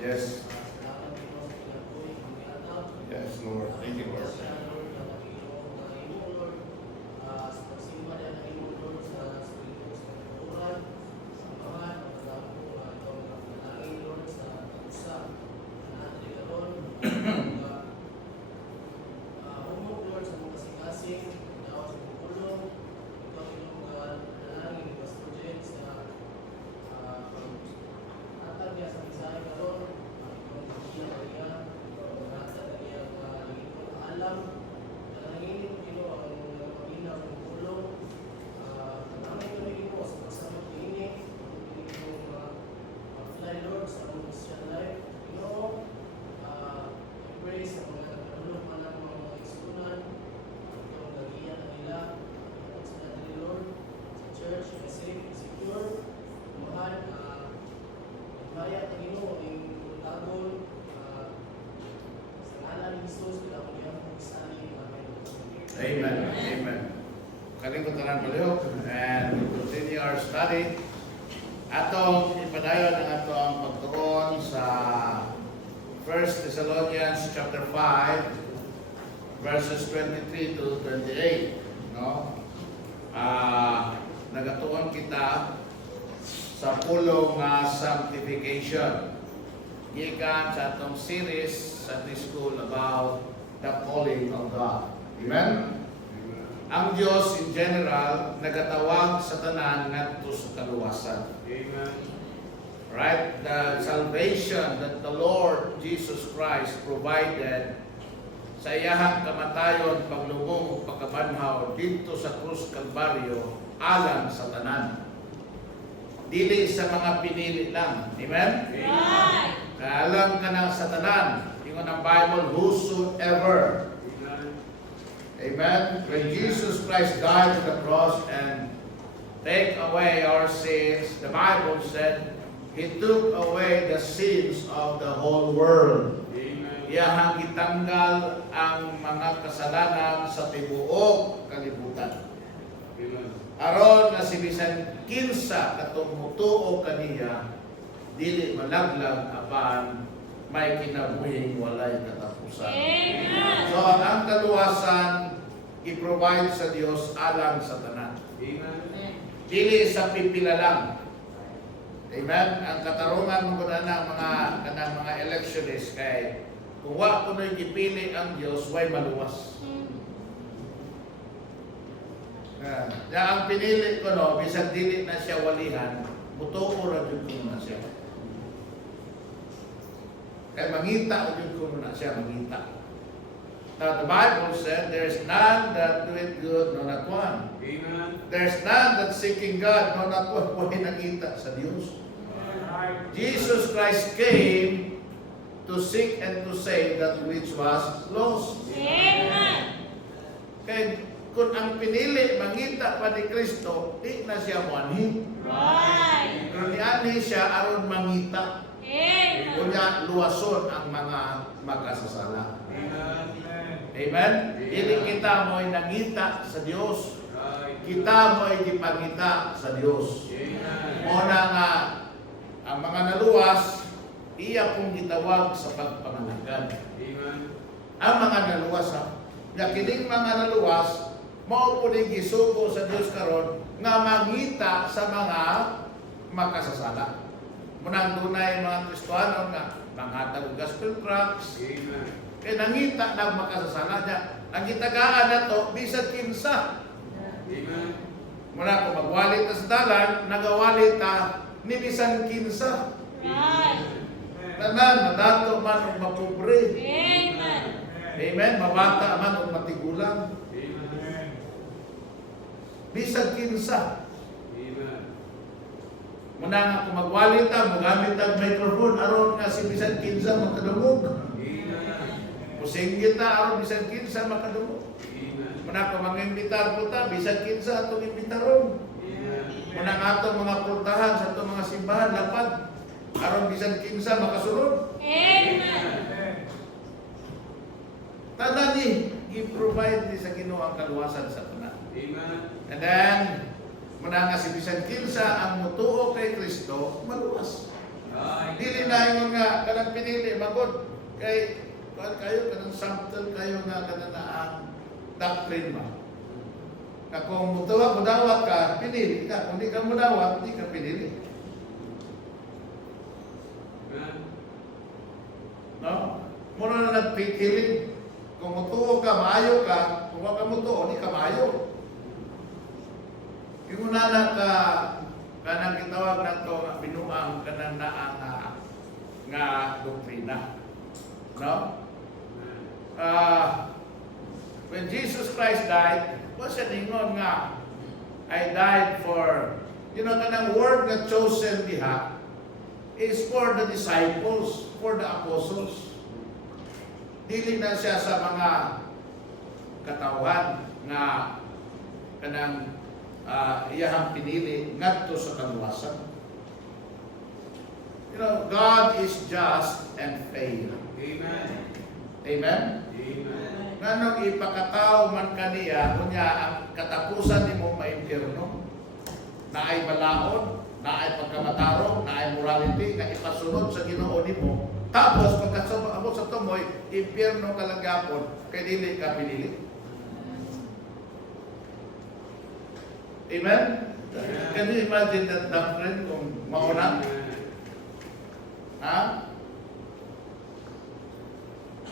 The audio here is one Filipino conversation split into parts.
Yes. Yes, Lord. Thank you, Lord. Amen. Amen. Kalimutan baliw, and we continue our study. Atong ipadayon ang atong pagtuon sa 1 Thessalonians chapter 5 verses 23 to 28, no? Nagatuon kita sa pulong nga sanctification. Gikan sa atong series sa this school about the calling of God. Amen? Ang Diyos in general nagatawag sa tanan ngadto sa kaluwasan. Amen. Right? The salvation that the Lord Jesus Christ provided sa iyahang kamatayon, paglubong, pagkabanhaw dito sa Krus Kalbaryo alang sa tanan. Dili sa mga pinili lang. Amen? Amen. Alang ka na sa tanan. Ingon ang Bible, whosoever. Amen. When Jesus Christ died on the cross and take away our sins, the Bible said, He took away the sins of the whole world. Amen. Iyahang gitanggal ang mga kasalanan sa tibuok kalibutan. Amen. Aron na si bisan kinsa katong mutuo kaniya, dili malaglag apan may kinabuhing walay katapusan. Amen. So ang kaluwasan i-provide sa Dios alang sa tanan. Amen. Dili sa pipila lang. Amen. Ang katarungan mo na kanang mga electionist kay kung wa kunoy gipili ang Dios way maluwas. Ang pinili ko no, bisag dili na siya walihan, mutuo ra jud ko na siya. Kaya mangita o yun kung na siya mangita. Now the Bible said, there's none that doeth good, no not one. Amen. There's none that seeking God, no not one. Huwag nangita sa Diyos. Jesus Christ came to seek and to save that which was lost. Amen. Kaya kung ang pinili, mangita pa ni Kristo, di na siya wanhi. Right. Pero niani siya aron mangita. Amen. Kunya luwason ang mga magkasasala. Amen. Amen? Dili kita mo'y nangita sa Diyos. Kita mo'y gipangita sa Diyos. Muna nga, ang mga naluwas, iya pong gitawag sa pagpamanagan. Ang mga naluwas, kining mga naluwas, mao po ning gisugo sa Diyos karon nga mangita sa mga makasasala. Munang dunay mga Kristohano nga manghatag og gospel tracts. Kaya nangita na makasasala niya. Ang gitagaan na to, bisag kinsa. Muna kung magwalit na sa dalan, nagawalit na ni bisan kinsa. Tanan, madato man o mapobre. Amen. Mabata man o matigulang. Bisag kinsa. Muna nga kung magwalit na, magamit ang microphone, aron nga si bisan kinsa makadungog. Musinggit na, aron bisan kinsa makadungog. Muna kung mag-imbitar po ta, bisan kinsa atong imbitaron. Muna nga atong mga pultahan sa atong mga simbahan, lapad, aron bisan kinsa makasunod. Tanan ni, i-provide ni sa Ginoo ang kaluwasan sa tanan. And then, muna nga si bisan kinsa ang mutuo kay Kristo, maluwas. Dili na yung nga kanang pinili magod kay kayo kanang sample kayo nga kanang ang doctrine ba. Na kung mudawat ka, pinili ka. Kung di ka mudawat, di ka pinili. No? Muna na nagpikiling. Kung mutuo ka, maayo ka. Kung wag ka mutuo, di ka maayo. Yung una na ka kanang gitawag na ito nga binuang kanang naa nga doktrina. No? When Jesus Christ died, was siya ningon nga, I died for, kanang word na chosen diha is for the disciples, for the apostles. Dili na siya sa mga katawan nga kanang iyahang pinili ngadto sa kaluwasan. God is just and fair. Amen. Amen? Amen. Nganong ipakataw man kaniya, kunya ang katapusan ni mong maimpyerno, na ay balaod, na ay pagkamatarong, na ay morality, na ipasunod sa Ginoo nimo. Tapos pagkasabot sa tumoy, impyerno ka lang gapon, kay dili ka pinili. Amen? Can you imagine that doctrine kung mauna? Ha?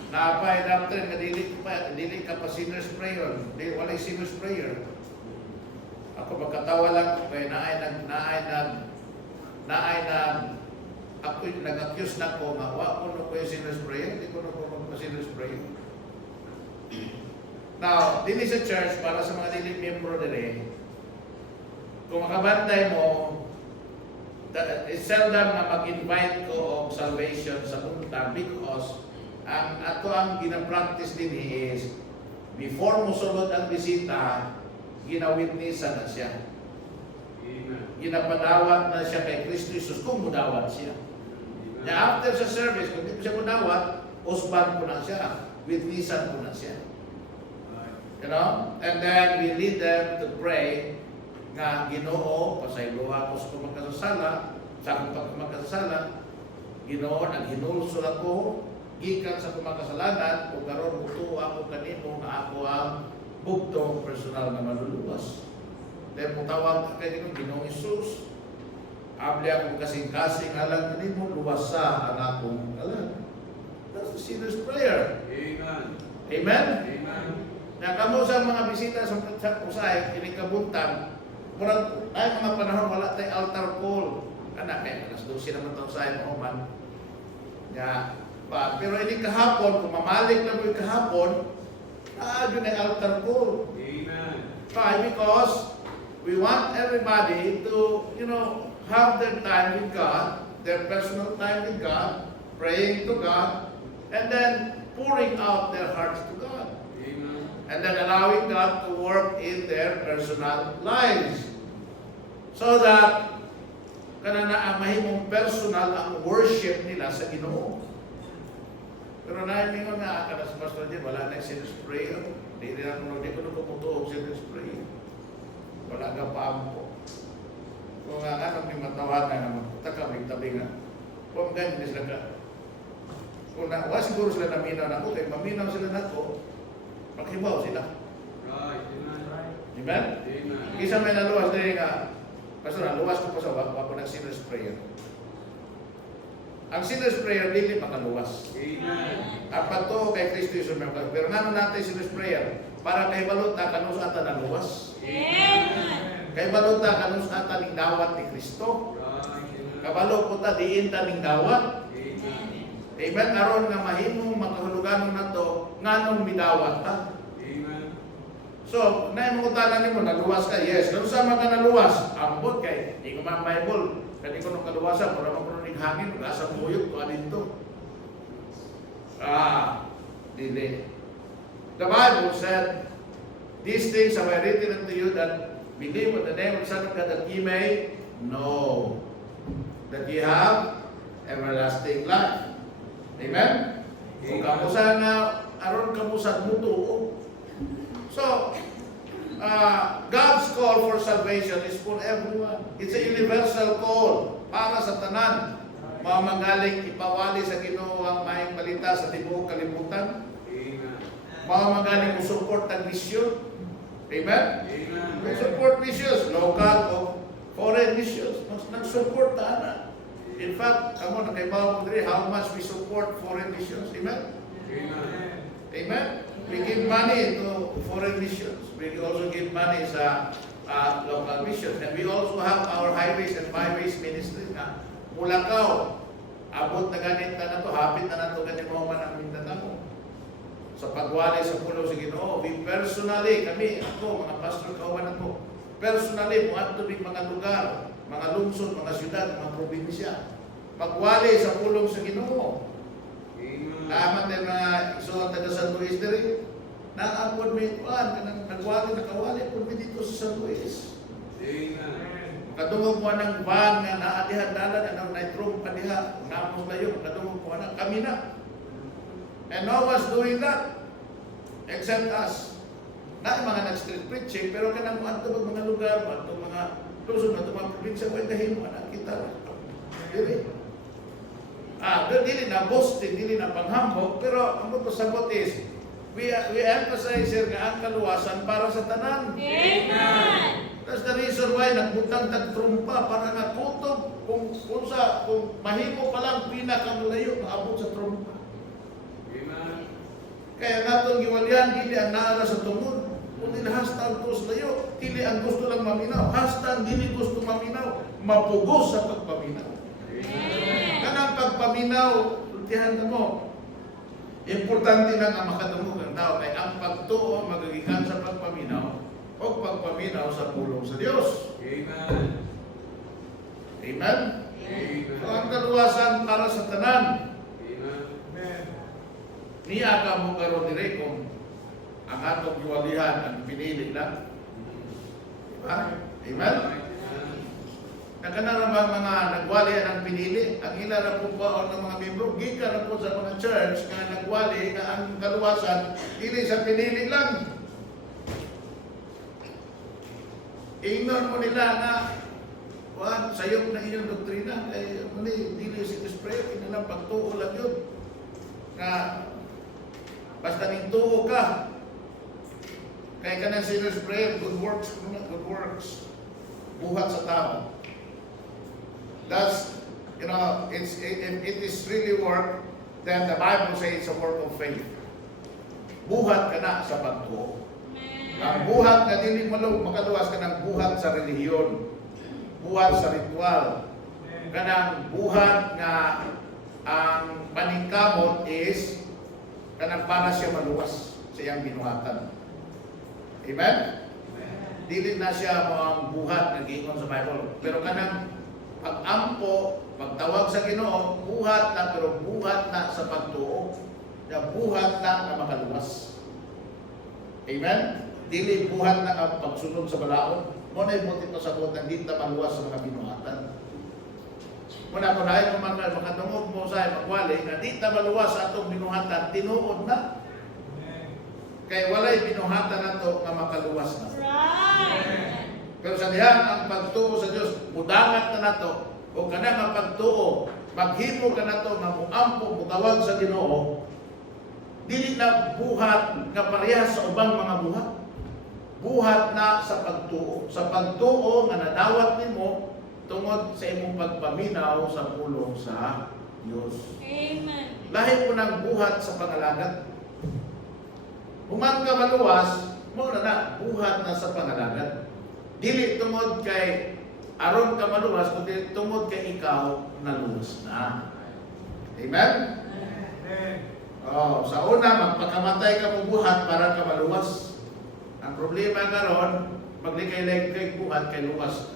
Napay doctrine nga dili ka pa sinner's prayer, walay sinner's prayer. Ako magkatawa lang kay ako nag-accuse na ko nga wa ko no ko yung sinner's prayer, di ko no ko sinner's prayer. Now, dili sa church para sa mga dili miyembro dire. Kung makabantay mo, it's seldom na mag-invite ko og salvation sa buntag because ang gina-practice din is before mo sulod ang bisita, gina-witnessan na siya. Amen. Ginapadawat na siya kay Kristo Jesus kung mudawat siya. Na after sa service, kung hindi ko siya mudawat, usban ko na siya, witnessan ko na siya. And then we lead them to pray nga Ginoo, pasayloa ko sa kumagkasasala, sa akong pagkumagkasasala, Ginoo, naghinulsol ako, gikan sa kumakasalanan, o karon mutuo ako kanimo nga ako ang bugtong personal na maluluwas. Dahil mutawag ka kay Ginoong Jesus, abli akong kasing-kasing alang kanimo, luwasa ang akong alang. That's the sinner's prayer. Amen. Amen? Amen. Nakamo sa mga bisita sa usay, kinikabuntang, murag ay mga panahon wala tay altar call. Kana kay alas 12 naman taon sa mo man. Ya, pero ini kahapon kung mamalik na mo kahapon, doon ay altar call. Amen. Why? Because we want everybody to, have their time with God, their personal time with God, praying to God, and then pouring out their hearts to God. Amen. And then allowing God to work in their personal lives. So that kanana mahimong personal ang worship nila sa Ginoo. Pero nahimingon nga kada sa pastor din, wala na yung sinner's prayer. Di ko na pumutuog sinner's prayer. Wala ka paampo. Kung nga anong may matawanan naman, taka may tabi nga. Kung ganyan sila ka. Kung siguro sila naminaw na ako, kaya maminaw sila na ako, maghibaw sila. Right. Amen. Amen? Amen. Isa may naluwas na nga, pastor, naluwas ko pa sa wako ng sinner's prayer. Ang sinner's prayer, dili makaluwas. Amen. Ang pagtuo kay Kristo Jesus, pero nga natin sinner's prayer, para kay balota, kanus ata naluwas. Amen. Kay balota, kanus ata ning dawat ni Kristo. Right. Amen. Kabalo po ta, diin ta ning dawat. Amen. Amen, aron nga mahimong makahuluganon na to, nganong midawat ta. Amen. So, naimungutanan nimo, naluwas ka, yes. Kung sama ka naluwas, ambot kay, di ko man Bible, kani ko nung kaluwasan, mura mo nung hangin, asa muyot ko adito. Dili. The Bible said, these things have I written unto you that believe in the name of the Son of God, that ye may know that ye have everlasting life. Amen? Kung kamusa nga, aron kamusa mutuo. So, God's call for salvation is for everyone. It's a universal call para sa tanan. Mga magaling ipawali sa Ginoo ang maayong balita sa tibuok kalibutan. Amen. Mga magaling mo-support ang misyon. Amen? Amen. Support missions, local o foreign missions. Nag-support na. In fact, kamo na kay Mao Madre, how much we support foreign missions. Amen? Amen. Amen? We give money to foreign missions. We also give money sa local missions. And we also have our highways and byways ministry na Mulakaw. Abot na ganit na to, hapit na to ganit mo man ang Mindanao. Sa pagwali sa pulo sa Ginoo, we personally, kami, ako, mga pastor kauban ako, personally, muadto big mga lugar, mga lungsod, mga syudad, mga probinsya, magwali sa pulong sa Ginoo. Amen. Naaman din na iso taga San Luis diri, naapod may kuan, kanang nagwali, nakawali, po dito sa San Luis. Amen. Kadungog mo ng van nga naadihan dalan, anong naitrum pa diha, ngamos na yun, kadungog mo na, kami na. And no one's doing that except us. Na mga nag-street preaching, pero kanang ato mga lugar, ato mga Luzon, ato mga probinsya, wala dahil mo na kita. Dili. Dili na boasting, dili na panghambog, pero ang mo sabot is, we emphasize here nga ang kaluwasan para sa tanan. Amen. That's the reason why nagbutang tag-trumpa para nga kutob kung mahimo pa lang pinakamalayo maabot sa trumpa. Amen. Kaya natong giwalyan dili ang naara sa tungod. Kundi hashtag tos layo, dili ang gusto lang maminaw. Hashtag dili gusto maminaw, mapugos sa pagpaminaw. Amen. Kanang pagpaminaw, ultihan na mo. Importante na nga makadungog ang tao kay ang pagtuo magagikan sa pagpaminaw o pagpaminaw sa pulong sa Dios. Amen. Amen? Amen. So ang kaluwasan para sa tanan. Amen. Niya ka mo karon dire kung ang atong giwalihan ang pinili lang. Diba? Amen? Nakana naman mga nagwali ang pinili, ang ila na po ba ng mga membro, gikan na po sa mga church nga nagwali nga ang kaluwasan, dili sa pinili lang. Ignore mo nila na sayop na inyong doktrina, dili si Krispre, kinalang pagtuo lang yun. Nga, basta nituo ka, kaya ka ng sinner's prayer, good works, buhat sa tao. That's, if it is really work, then the Bible says it's a work of faith. Buhat ka na sa pagtuo. Ang buhat na dili makaluwas ka ng buhat sa relihiyon, buhat sa ritual, kanang buhat nga ang paningkamot is kanang para siya maluwas sa iyang binuhatan. Amen? Dili na siya mo ang buhat na giingon sa Bible. Pero kanang pag-ampo, pagtawag sa Ginoo, buhat na, pero buhat na sa pagtuo. Na buhat na na makaluwas. Amen? Dili buhat na ang pagsunod sa balaod. Muna yung motibo sa buhat na hindi na maluwas sa mga binuhatan. Muna kung dahil mo makatungog mo sa magwali, na di na maluwas sa atong binuhatan, tinuod na. Kaya walay binuhatan na to nga makaluwas na. Right. Pero sa dihan ang pagtuo sa Dios, mudangat na nato o kanang ang pagtuo, maghimo ka na to nga muampo mutawag sa Ginoo. Dili na buhat nga parehas sa ubang mga buhat. Buhat na sa pagtuo. Sa pagtuo nga nadawat nimo tungod sa imong pagpaminaw sa pulong sa Dios. Amen. Lahi po ng buhat sa pangalagat. Human ka maluwas, mo na buhat na sa pangalagat. Dili tungod kay aron ka maluwas, kundi tungod kay ikaw naluwas na. Amen? Oh, sa una, magpakamatay ka mo buhat para ka maluwas. Ang problema karon, maglikay-likay buhat kay luwas.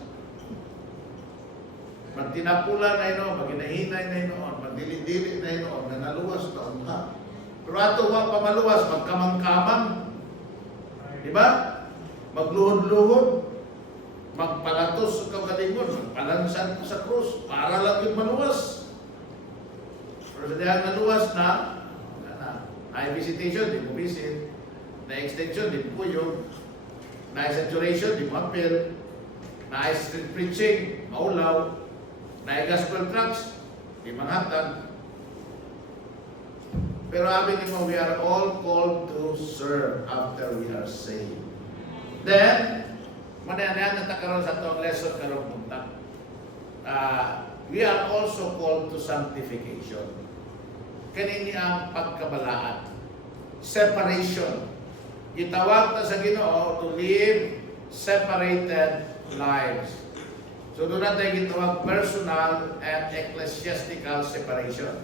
Magtinapula na ino, maginahinay na ino, magdili-dili na ino, na naluwas na ka. Pero ato wa pa maluwas, magkamang-kamang. Diba? Magluhod-luhod. Magpalatos sa kagalingon, magpalansan ka sa krus, para lang yung maluwas. Pero sa dihang naluwas na, ay visitation, di mo visit. Na extension, di mo kuyog. Na saturation, di mo appeal. Na street preaching, maulaw. Na gospel tracts, Di manhattan. Pero sabi ni mo, we are all called to serve after we are saved. Then, manayan na karon sa itong lesson karon punta. We are also called to sanctification. Kanini ang pagkabalaan. Separation. Gitawag ta sa Ginoo to live separated lives. So doon natin gitawag personal and ecclesiastical separation.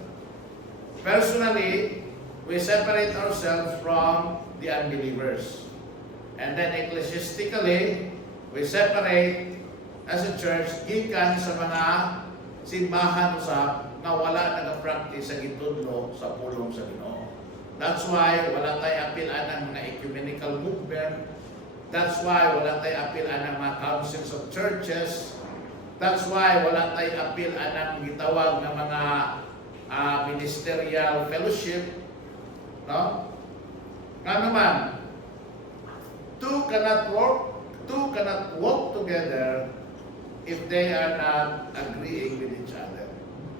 Personally, we separate ourselves from the unbelievers. And then ecclesiastically, we separate as a church gikan sa mga simbahan usab nga wala nagapractice sa gitudlo sa pulong sa Ginoo. That's why wala tayo apilan ng mga ecumenical movement. That's why wala tayo apilan ng mga councils of churches. That's why wala tayo apilan ng gitawag ng mga ministerial fellowship. No? Nga naman, two cannot walk together if they are not agreeing with each other.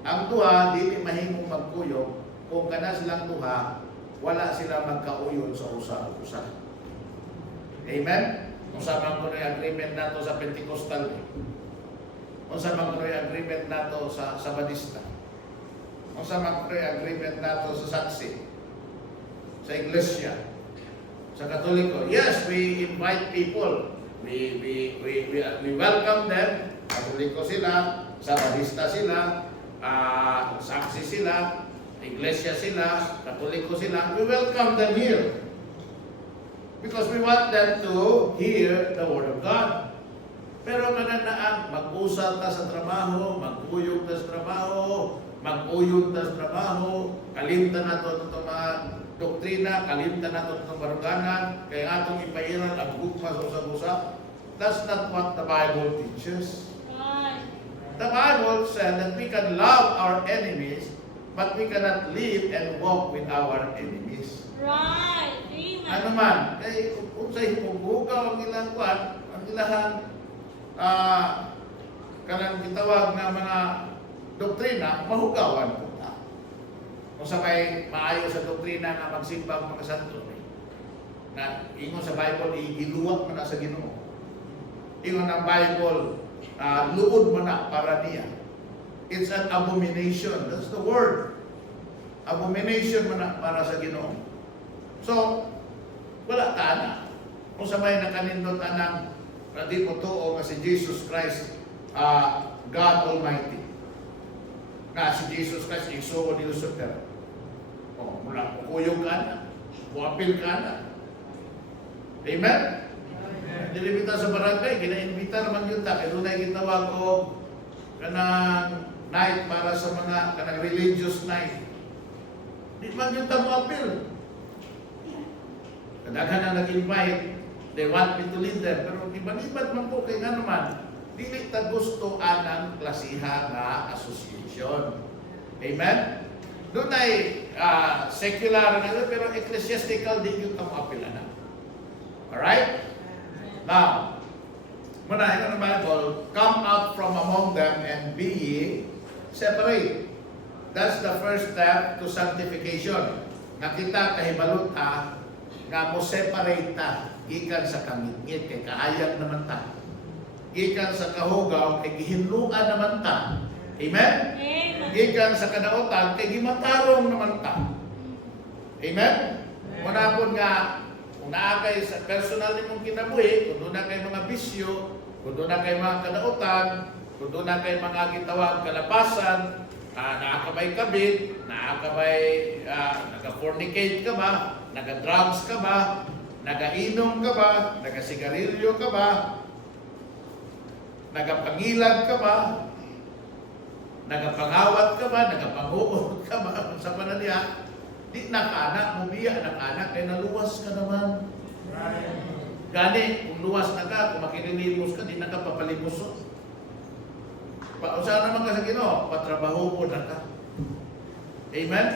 Ang duha, dili mahimong magkuyog kung kana silang duha, wala sila magkauyod sa usa-usa. Amen? Kung sa mga kunoy agreement nato sa Pentecostal, kung sa mga kunoy agreement nato sa Sabadista, kung sa mga kunoy agreement nato sa Saksi, sa Iglesia, sa Katoliko. Yes, we invite people. We welcome them. Katoliko sila, Sabadista sila, Saksi sila, Iglesia sila, Katoliko sila. We welcome them here. Because we want them to hear the Word of God. Pero kananaan, mag-usal ta sa trabaho, mag-uyog ta sa trabaho, mag-uyog ta sa trabaho, kalimtan nato itong mga doktrina, kalimtan nato itong baruganan, kaya atong ipairan ang gugma sa usap-usap. That's not what the Bible teaches. Right. The Bible said that we can love our enemies, but we cannot live and walk with our enemies. Right. Amen. Ano man, kung sa hipubugaw ang ilang kwan, ang ilang kanang gitawag na mga doktrina, mahugawan po ta. Kung sa may maayo sa doktrina na magsimbang mga santo, na ingon sa Bible, igiluwak mo na sa Ginoo. Ingon ang Bible, luod mo na para niya. It's an abomination. That's the word. Abomination mo na para sa Ginoo. So, wala ta na. Kung sa may nakanindot anang di mo tuo nga si Jesus Christ, God Almighty. Na si Jesus Christ, igsuo ni Lucifer. O, mula kukuyog ka na. Kuapil ka na. Amen? Dilibita sa barangay, gina-invita naman yun ta. Kaya doon ay gitawag ko kanang night para sa mga kanang religious night. Di man yun ta mo apil. Kadaghan na nag-invite, they want me to lead them. Pero iban-iban man po kay nga naman, dili ta gusto anang klasiha nga association. Amen? Doon ay secular na pero ecclesiastical din yung tamapila na. Alright? Now, manahin ng Bible, come out from among them and be ye separate. That's the first step to sanctification. Nakita kahibalot nga mo separate ta gikan sa kamingit kay kaayag naman ta. Gikan sa kahugaw kay gihinluan naman ta. Amen? Amen. Gikan sa kadaotan kay gimatarong naman ta. Amen? Muna po nga kung naakay sa personal nimong kinabuhi, kung doon na kay mga bisyo, kung doon na kay mga kadaotan, kung doon na kay mga gitawag kalapasan, nakakabay kabit, nakakabay nag-fornicate ka ba, nag-drugs ka ba, nag-inom ka ba, nag-sigarilyo ka ba, nag-pangilag ka ba, nag-pangawat ka ba, nag-panghuot ka ba, sa pananiya, di nakanak mo biya, nakanak, kaya naluwas ka naman. Gani, kung luwas na ka, kung makililimos ka, di nakapapalimos. Saan naman ka sa Ginoo? Patrabaho po na ka. Amen?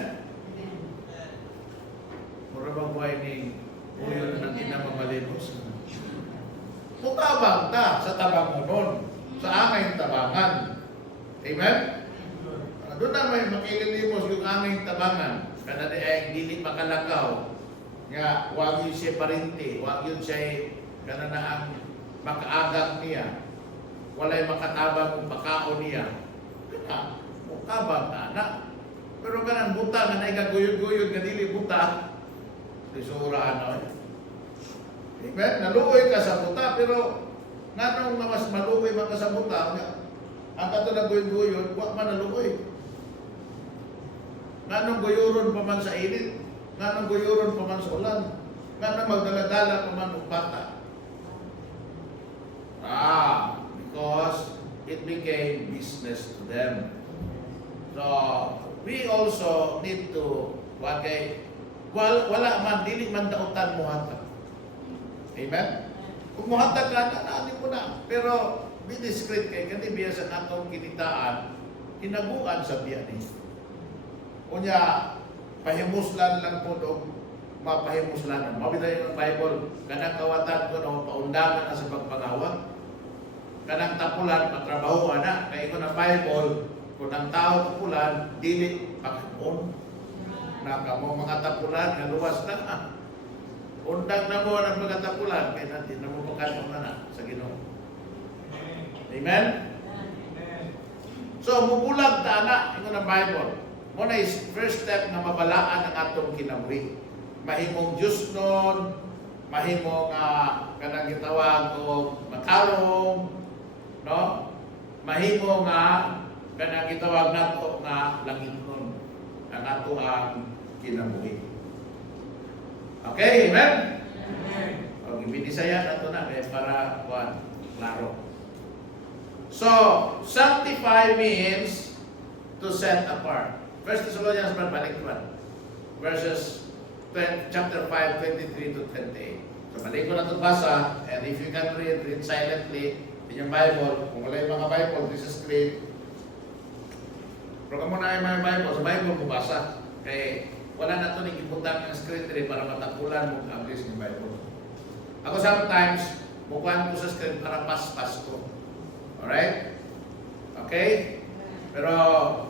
Mura bang buhay ni Uyo ng ina mamalimos? Mutabang ta sa tabang unon. Sa aming tabangan. Amen? doon na may makililimos yung aming tabangan. Kada di ay dili makalakaw. Nga, wag yun siya parinti. Wag yun siya kana na ang makaagak niya. Walay makatabang kung pakaon niya. Kana, mukabang na anak. Pero kanan buta nga na ikaguyod-guyod nga dili buta. Lisura ano. Amen? Naluoy ka sa buta pero nanong mas maluoy man ka sa buta nga ang kato na guyod-guyod, wag man naluoy. Nanong guyuron pa man sa init, nanong guyuron pa man sa ulan, nanong magdala-dala pa man ng bata. Because it became business to them. So, we also need to, wala man, dili man dautan muhatag. Amen? Kung muhatag ka na, naanin mo na. Pero, be discreet kay kasi biya sa atong kinitaan, hinaguan sa biya ni. Unya, pahimuslan lang po doon, mapahimuslan. Mabita yung Bible, kanang kawatan ko na paundangan na sa pagpangawag. Kanang tapulan, patrabaho na. Kaya ko na Bible, kung ang tao tapulan, dili Panginoon. Nakamo mga tapulan, naluwas na. Undang na mo ang mga tapulan, kaya natin na mo pagkanong na sa Ginoo. Amen? So, mubulag ta na, ito ng Bible. Muna is first step na mabalaan ang atong kinabuhi. Mahimong Diyos nun, mahimong kanang gitawag o matarong, no? Mahimong kanang gitawag nato nga langit nun. Ang ato ang kinabuhi. Okay, amen? Okay, binisaya na ito na para klaro. So, sanctify means to set apart. 1 Thessalonians 1, balik 1. Verses chapter 5, 23 to 28. So, balik ko na ito basa, and if you can read silently in your Bible. Kung wala yung mga Bible, this is screen. Pero kung muna yung mga Bible, sa Bible mo basa. Kaya wala na ito nagkipuntan ng screen rin para matakulan mo ang list ng Bible. Ako sometimes, mukhaan ko sa screen para pas-pas ko. Alright? Okay? Pero,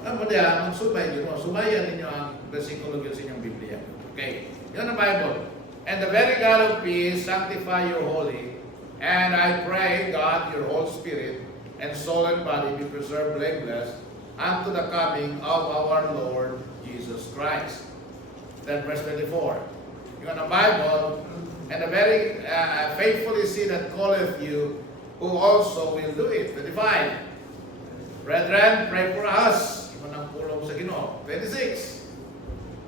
ano diya, magsubay nyo, subayan ninyo ang versikulo yun sa inyong Biblia. Okay? Yun ang Bible. And the very God of peace sanctify you wholly. And I pray, God, your whole spirit and soul and body be preserved blameless unto the coming of our Lord Jesus Christ. Then verse 24. Yun ang Bible. And the very faithfully see that calleth you, who also will do it. 25. Brethren, pray for us. Ito ang pulong sa Ginoo. 26.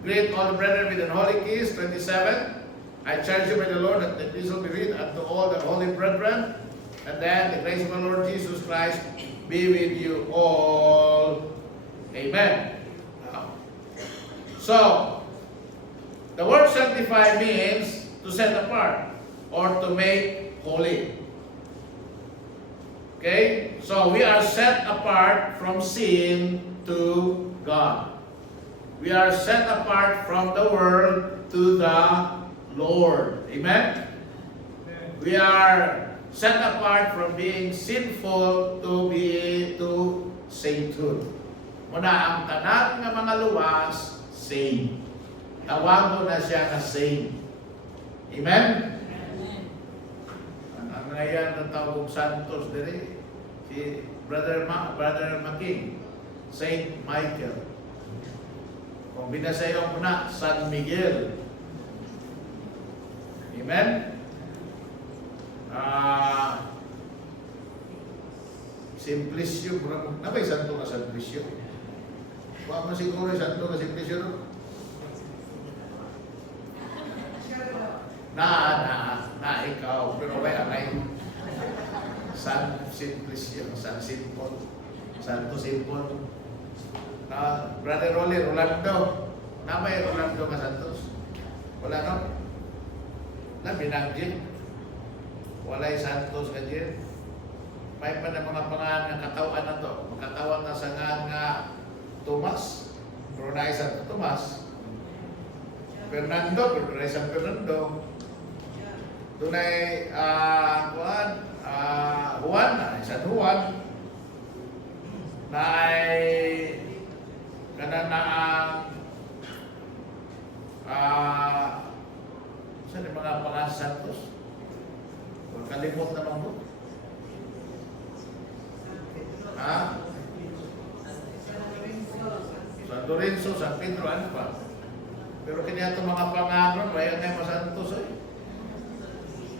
Greet all the brethren with an holy kiss. 27. I charge you by the Lord that the peace will be read unto all the holy brethren. And then the grace of our Lord Jesus Christ be with you all. Amen. So, the word sanctify means to set apart or to make holy. Okay? So, we are set apart from sin to God. We are set apart from the world to the Lord. Amen? We are set apart from being sinful to sainthood. Muna ang tanan ng mga luwas, saint. Tawag na siya na saint. Amen? Ang ngayon ng tawag Santos diri, si Brother Making, Saint Michael. Kung binasayo mo na, San Miguel. Amen? Simplicio, na ba'y santo na Simplicio? Huwag mo siguro santo na Simplicio. Na ikaw, pero may angay. San Simplicio, San Simple, Santo Simple. Brother Rolando, na may Rolando ka Santos? Wala no? Na binanggit. Walay Santos ka dyan. May pa na mga pangalan ng katawan na to. Magkatawan na sa nga Tomas. Pero na Santo Tomas. Fernando, pero na San Fernando. Doon ay Juan, San Juan. Na ay Kana na ang saan yung mga pangalan santos? Kalimot naman mo. Ha? San Lorenzo, San Pedro, ano pa? Pero kanya itong mga pangalan, may ang masantos eh.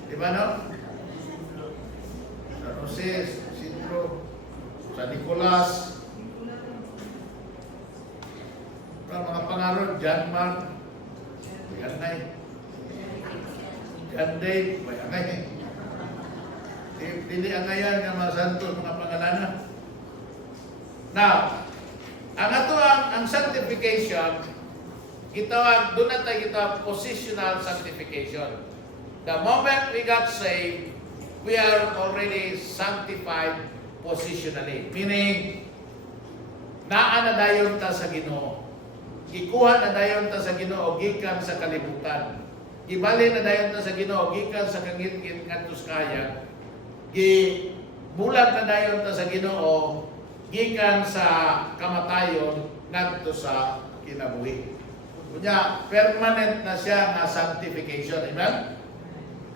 Diba no? San Jose, Isidro, San Nicolas, mga pangalan, John Mark, may angay. John Dave, may angay. Dili angayan nga mga santos, mga pangalanan. Now, ang sanctification, gitawag, doon na tayo gitawag positional sanctification. The moment we got saved, we are already sanctified positionally. Meaning, naa na dayon ta sa Ginoo. Ikuha na dayon ta sa Ginoo gikan sa kalibutan. Gibali na dayon ta sa Ginoo gikan sa kangit-ngit ngadto sa kayag. Gibulag na dayon ta sa Ginoo gikan sa kamatayon ngadto sa kinabuhi. Kunya permanent na siya nga sanctification. Amen?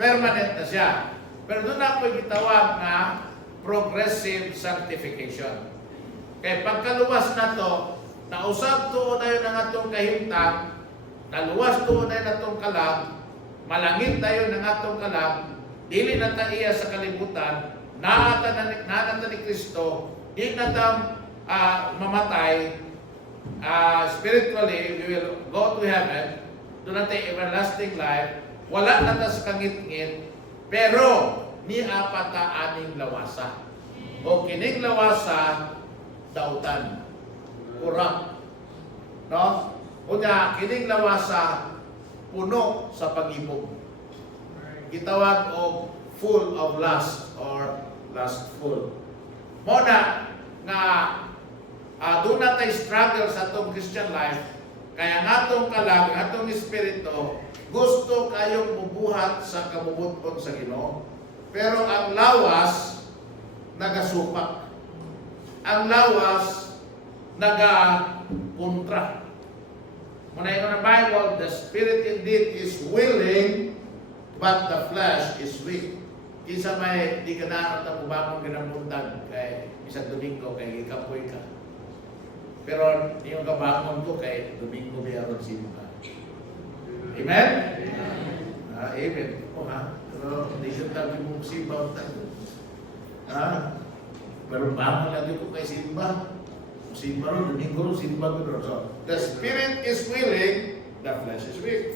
Permanent na siya. Pero doon ako gitawag nga progressive sanctification. Kaya pagkaluwas na to, nausab tuon tayo ng atong kahimtang, naluwas tuon tayo ng atong kalag, malangit tayo ng atong kalag, dili na tayo sa kalibutan, naata ni Kristo, di na tayo mamatay, spiritually, we will go to heaven, doon natin everlasting life, wala na tayo sa kangit-ngit, pero ni apata aning lawasa. O kining lawasa, dautan. Kurang. No? Kunya, kining lawasa, puno sa pag-ibog. Gitawag o full of lust or lustful. Muna, nga doon na tayo struggle sa atong Christian life, kaya nga atong kalag, atong espiritu, gusto kayong mubuhat sa kabubuton sa Ginoo. Pero ang lawas, nagasupak. Ang lawas, naga-kontra. Muna yun ng Bible, the spirit indeed is willing, but the flesh is weak. Kisa may di ka na at bubakong ginamundag kay isang Domingo kay ikapoy ka. Pero yung kabangon ko kay Domingo mayroon simba. Amen? Amen. O ha? Pero hindi siya tabi mong simba. Pero bangon lagi ko kay simba. Simba ron, Domingo ron, simba ko ron. So, the spirit is willing, the flesh is weak.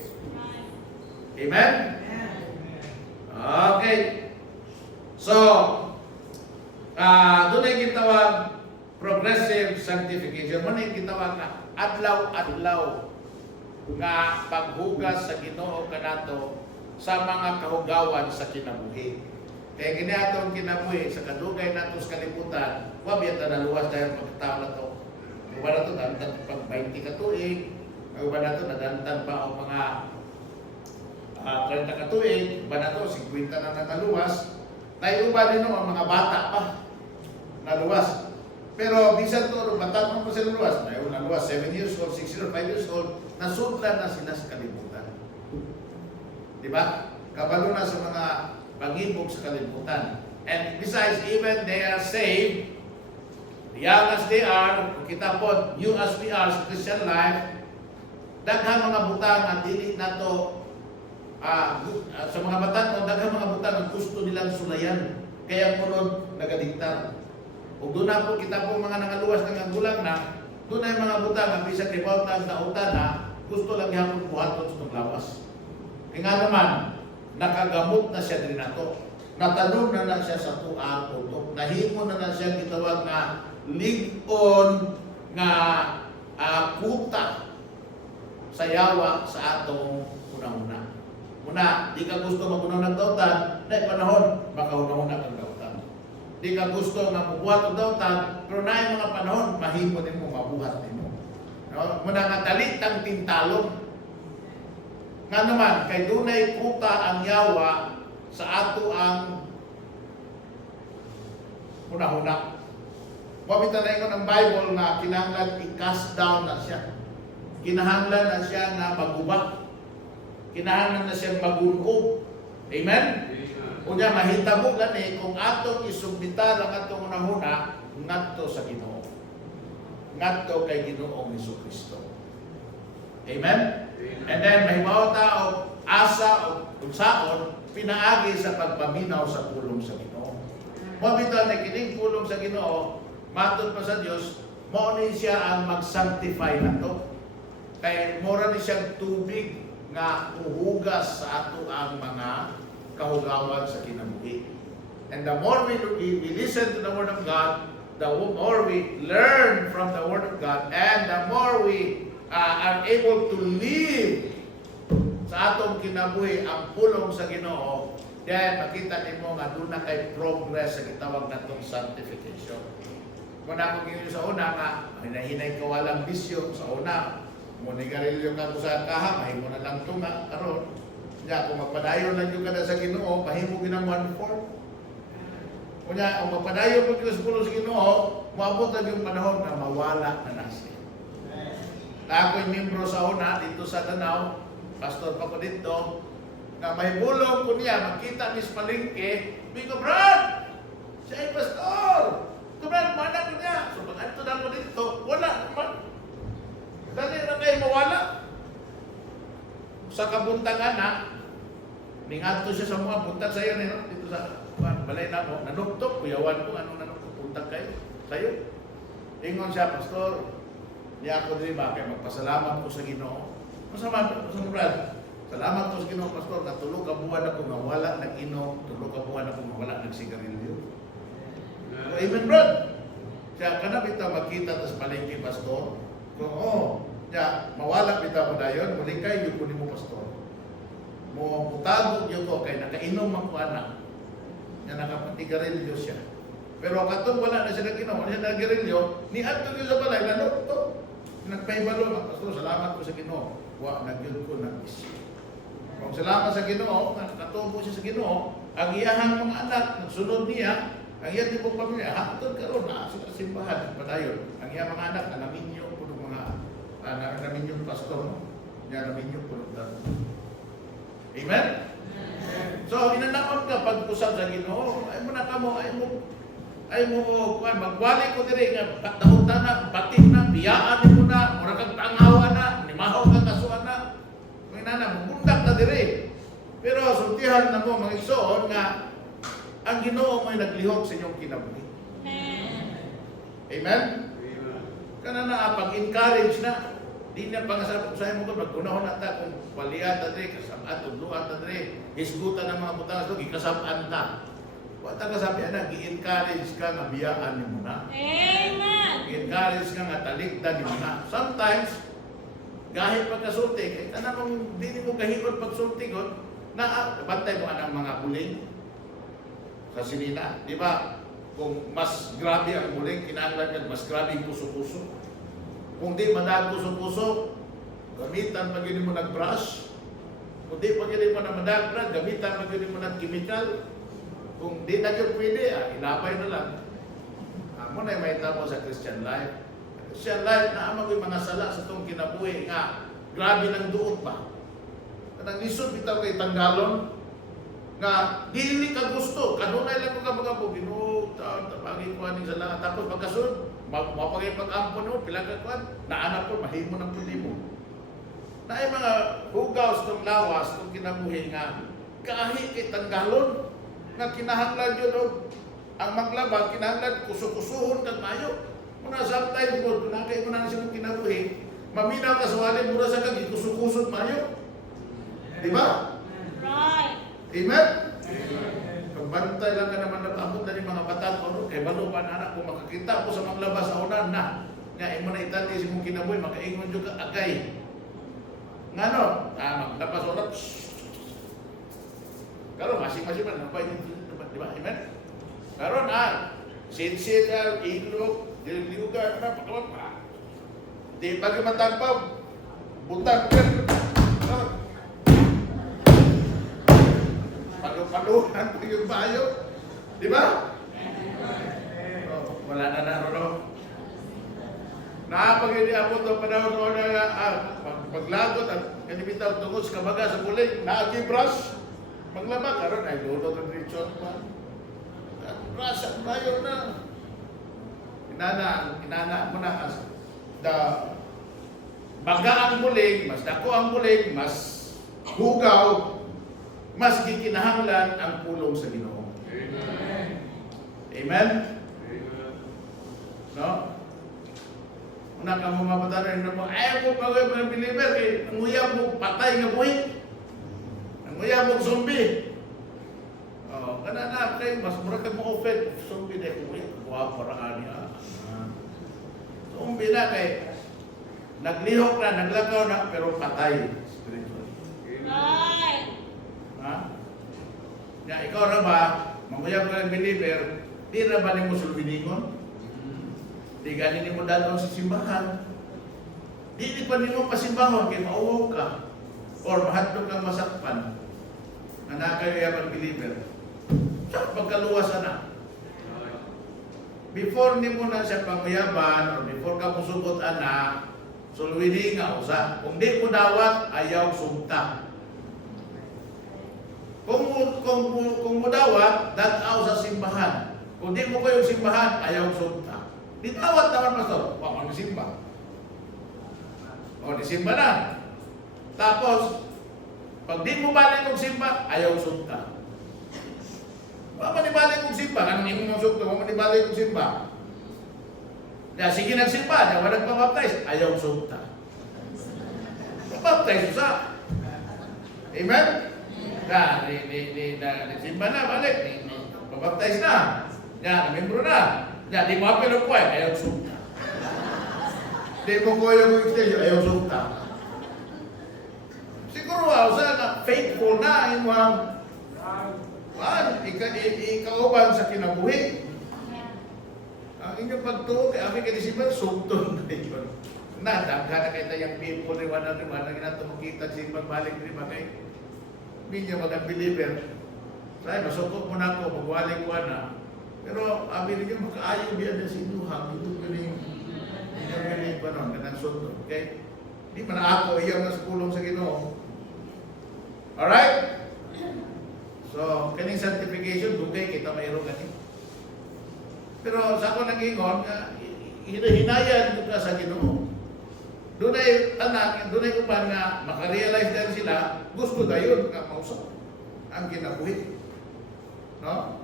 Amen? Okay. So, doon ay gitawag progressive sanctification. Doon ay gitawag na adlaw-adlaw nga paghugas sa Ginoo kanato sa mga kahugawan sa kinabuhi. Kaya giniatong kinabuhi sa kadugay nato sa kalibutan, wabiyat na naluwas dahil pagkatao na to. Uba na to, dantan pag 20 katuig. Uba na to, nadantan pa ang mga 30 katuig. Uba na to, 50 na naluwas. Naiuba din ang mga bata pa naluwas. Pero bisan to, bata mo pa sila luwas. Naluwas, 7 years old, 6 years old, 5 years old. Nasudlan na sila sa kalibutan. Diba? Kabalo na sa mga pag-ibog sa kalibutan. And besides, even they are saved, young as they are, kita po, new as we are sa Christian life, daghang mga butang at dili na to, sa mga batan, daghang mga butang ang gusto nilang sulayan. Kaya punod nagadiktar. Kung doon na po, kita po mga nangaluwas ng gulang na, doon na yung mga butang, ang bisag ribautan na utan na, gusto lang yung buhaton sa lawas. Kaya nga naman, nakagamot na siya din na to. Natanong na siya sa tuang utok. Nahimo na siya gitawag na ligon nga kuta sa yawa sa atong unang-una. Una, di ka gusto magunaw ng dautan, na panahon, makahunahuna kang dautan. Di ka gusto nga mabuhat ng dautan, pero na yung mga panahon, mahimo din mo mabuhat din mo. No? Muna nga talitang tintalon. Nga naman, kay dunay kuta ang yawa sa ato ang una-una. Mabita na ingon ang Bible na kinahanglan i-cast down na siya. Kinahanglan na siya na magubak. Kinahanglan na siya magunob. Amen? Unya mahitabo gani kung atong isumbitar ang atong unahuna ngadto sa Ginoo. Ngadto kay Ginoong Jesucristo. Amen? And then mahibaw ta og asa o unsaon pinaagi sa pagpaminaw sa pulong sa Ginoo. Mabita na kining pulong sa Ginoo, matod pa sa Dios, mao ni siya ang mag-sanctify nato. Kay mora ni siyang tubig nga uhugas sa ato ang mga kahugawan sa kinabuhi. And the more we listen to the Word of God, the more we learn from the Word of God, and the more we are able to live sa atong kinabuhi ang pulong sa Ginoo, then makita nimo nga doon na kay progress sa gitawag natong sanctification. Kung ako ginyo sa una nga, hinahinay ka walang bisyo sa una, munigarilyo ka sa kaha, mahimo na lang tunga, karon. Kaya kung magpadayon lang yung kada sa Ginoo, pahimo ginang 1/4. Kaya kung magpadayon mo kita sa pulong sa Ginoo, maabot na yung panahon na mawala na nasi. Na ako'y membro sa una, dito sa Danao, pastor pa ko dito, na may bulong ko niya, makita mis palengke, Bigo Brad, siya ay pastor. Brad, mana ko niya. So pag ito na ko dito, wala naman. Dali na kayo mawala. Sa kabuntangan na, ningadto siya sa mga buntag sa iyo, dito sa balay na mo, nanuktok, kuyawan ko, anong nanuktok, buntag kayo, sa iyo. Ingon siya, pastor, niya ako din ba, kaya magpasalamat ko sa Ginoo. Masama, Brad. Salamat ko sa Ginoo, pastor, na tulog ka buwan ako nga wala nag-inom, tulog ka buwan ako nga wala nagsigarilyo. Amen, Brad. Siya, kana bitaw makita tas palengke, pastor. Kung siya, mawala bitaw ko dayon, muli kay yung kunin mo, pastor. Mo mutagog yung ko, kay nakainom ako anak. Niya nakapatigarilyo siya. Pero katong wala na siya nag-inom, wala siya nag-garilyo, ni adto niyo sa balay, nanukto. Nagpahibalo na, pastor, salamat ko sa Ginoo. Wa nagyud ko na isip. Kung salamat sa Ginoo, katubo siya sa Ginoo, ang iyahang mga anak, nagsunod niya, ang iyang tipong pamilya, hangtod karon na sa simbahan, padayon. Ang iyang mga anak, naminyo po ng mga, naminyo pastor, no? Naminyo po ng daro. Amen? So, inanamang ka, pag-usap sa Ginoo, ay mo na ka mo, ay mo, magwali ko diri nga, patahunta na, batih na, biyaan mo na, mura kang tangawa na, nimahaw kang kasuan na, may nana, mabundak na diri. Pero sultihan na mo, mga igsoon nga, ang Ginoo mo'y naglihok sa inyong kinabuhi. Amen? Kana na, pag-encourage na, di na pangasabot sa mo ko, magkunahon na ta, kung palihan na diri, kasabat, tudluan na diri, hisgutan ng mga butangas doon, ikasaban na. Wata ka sabi, anak, i-encourage ka nga biyaan ni mo na. Amen. I-encourage ka nga talikdan ni mo na. Sometimes, gahit pagkasulti, kahit anong hindi mo kahipon pagsulti ko, na bantay mo anang mga buling sa sinina. Di ba? Kung mas grabe ang buling, kinahanglan ka mas grabe yung puso-puso. Kung di madag puso-puso, gamitan pag yun mo nag-brush. Kung di pag yun mo na madag-brush, gamitan pag yun mo nag-chemical. Kung di na yun pwede, ilapay na lang. Amo na yung may tamo sa Christian life. Christian life na amang yung mga sala sa itong kinabuhi nga, grabe ng duot ba? Kanang lisod bitaw kay tanggalon, nga dili ka gusto, kanunay lang ko ka mga po, ginuta, tabangin ko aning sala. Tapos pagkasunod, mapagay pag-ampon mo, pilang kakuan, naanap po, mahimo ng puli mo. Na ay mga hugaw sa itong lawas, itong kinabuhi nga, kahit kay tanggalon, nga kinahanglan yun o ang maglaba, kinahanglan kusukusuhon kag mayo. Muna sometimes mo, kung nakay mo na siya mong kinabuhi, maminaw ka sa walin, muna sa kag ikusukusod mayo. Diba? Right. Amen? Pagbantay lang ka naman na paabot na ni mga batang ano, kay balo pa na anak, kung makakita ko sa maglaba sa unan na, nga imo na itali si mong kinabuhi, makaingon yung agay. Nga no, maglaba sa unan, Karon masing-masing man napay di ba? Amen. Karon sinsit ilog, diliugan na pagkawat pa. Di bagi matagpaw buntag ka. Paluhan yung bayo. Di ba? Wala na naroon. Nakapag hindi ako ito panahon ko na paglagot at kanibitaw tungos kabaga sa bulig, naagibras, maglaba karon ay luto ng ritual pa. At brush at bayo na. Inana mo na as the baga ang bulig, mas dako ang bulig, mas hugaw, mas gikinahanglan ang pulong sa Ginoo. Amen. Amen? Amen. No? Una ka mo mapatanan na mo, ayaw mo pagawin mo ng believer, kaya nanguya mo patay nga buhi. Nanguya mo zombie. Oh, kana na kayo, mas mura ka mo offend. Zombie na yung buha paraan niya. Zombie na kay naglihok na, naglakaw na, pero patay. Spiritually. Right. Ha? Ya, ikaw ra ba, manguya mo ng believer, di ra ba ni mo sulbiningon? Di ganin mo dalawang sa simbahan. Di pa nimo pasimbahon kay mauwaw ka or mahadlok kang masakpan. Na kayo yaman believer. Sa pagkaluwas na. Before nimo na siya panguyaban or before ka musugot ana, sulwini nga usa. Kung di mo dawat, ayaw sumta. Kung mo dawat, dataw sa simbahan. Kung di mo kayo simbahan, ayaw sumta. Ditawat naman, pastor. Wala kang simba. O, disimba na. Tapos, pag di mo balik kong simba, ayaw sumta. Wala man ibalik kong simba. Anong imo mong sumta? Wala man ibalik kong simba. Kaya sige nagsimba, kaya wala nagpabaptize, ayaw sumta. Pabaptize sa. Amen? Kaya, simba na, balik. Pabaptize na. Kaya, namembro na. Ya, di mo apelo ko ayaw sumta. Di mo ko yung extension, ayaw sumta. Siguro sa faithful na yung mga ikauban sa kinabuhi. Ang inyong pagtuo, kaya kami kadisipan, sumton na yun. Daghan na kayo tayong people, riwan na ginatumukita, simbang balik rin ba kayo? Hindi niya mag-believer. Say, masukot mo na ako, magwalik ko na. Pero abi niyo makaayo biya na sinuhang ito galing pa noon kanang sunod. Okay? Di man ako iya mas pulong sa Ginoo. Alright? So, kaning certification dugay kita mayro kani. Pero sa ako nag-ingon hinayan ko sa Ginoo. Dunay tanan, dunay uban nga maka-realize din sila, gusto dayon nga mausap ang kinabuhi. No?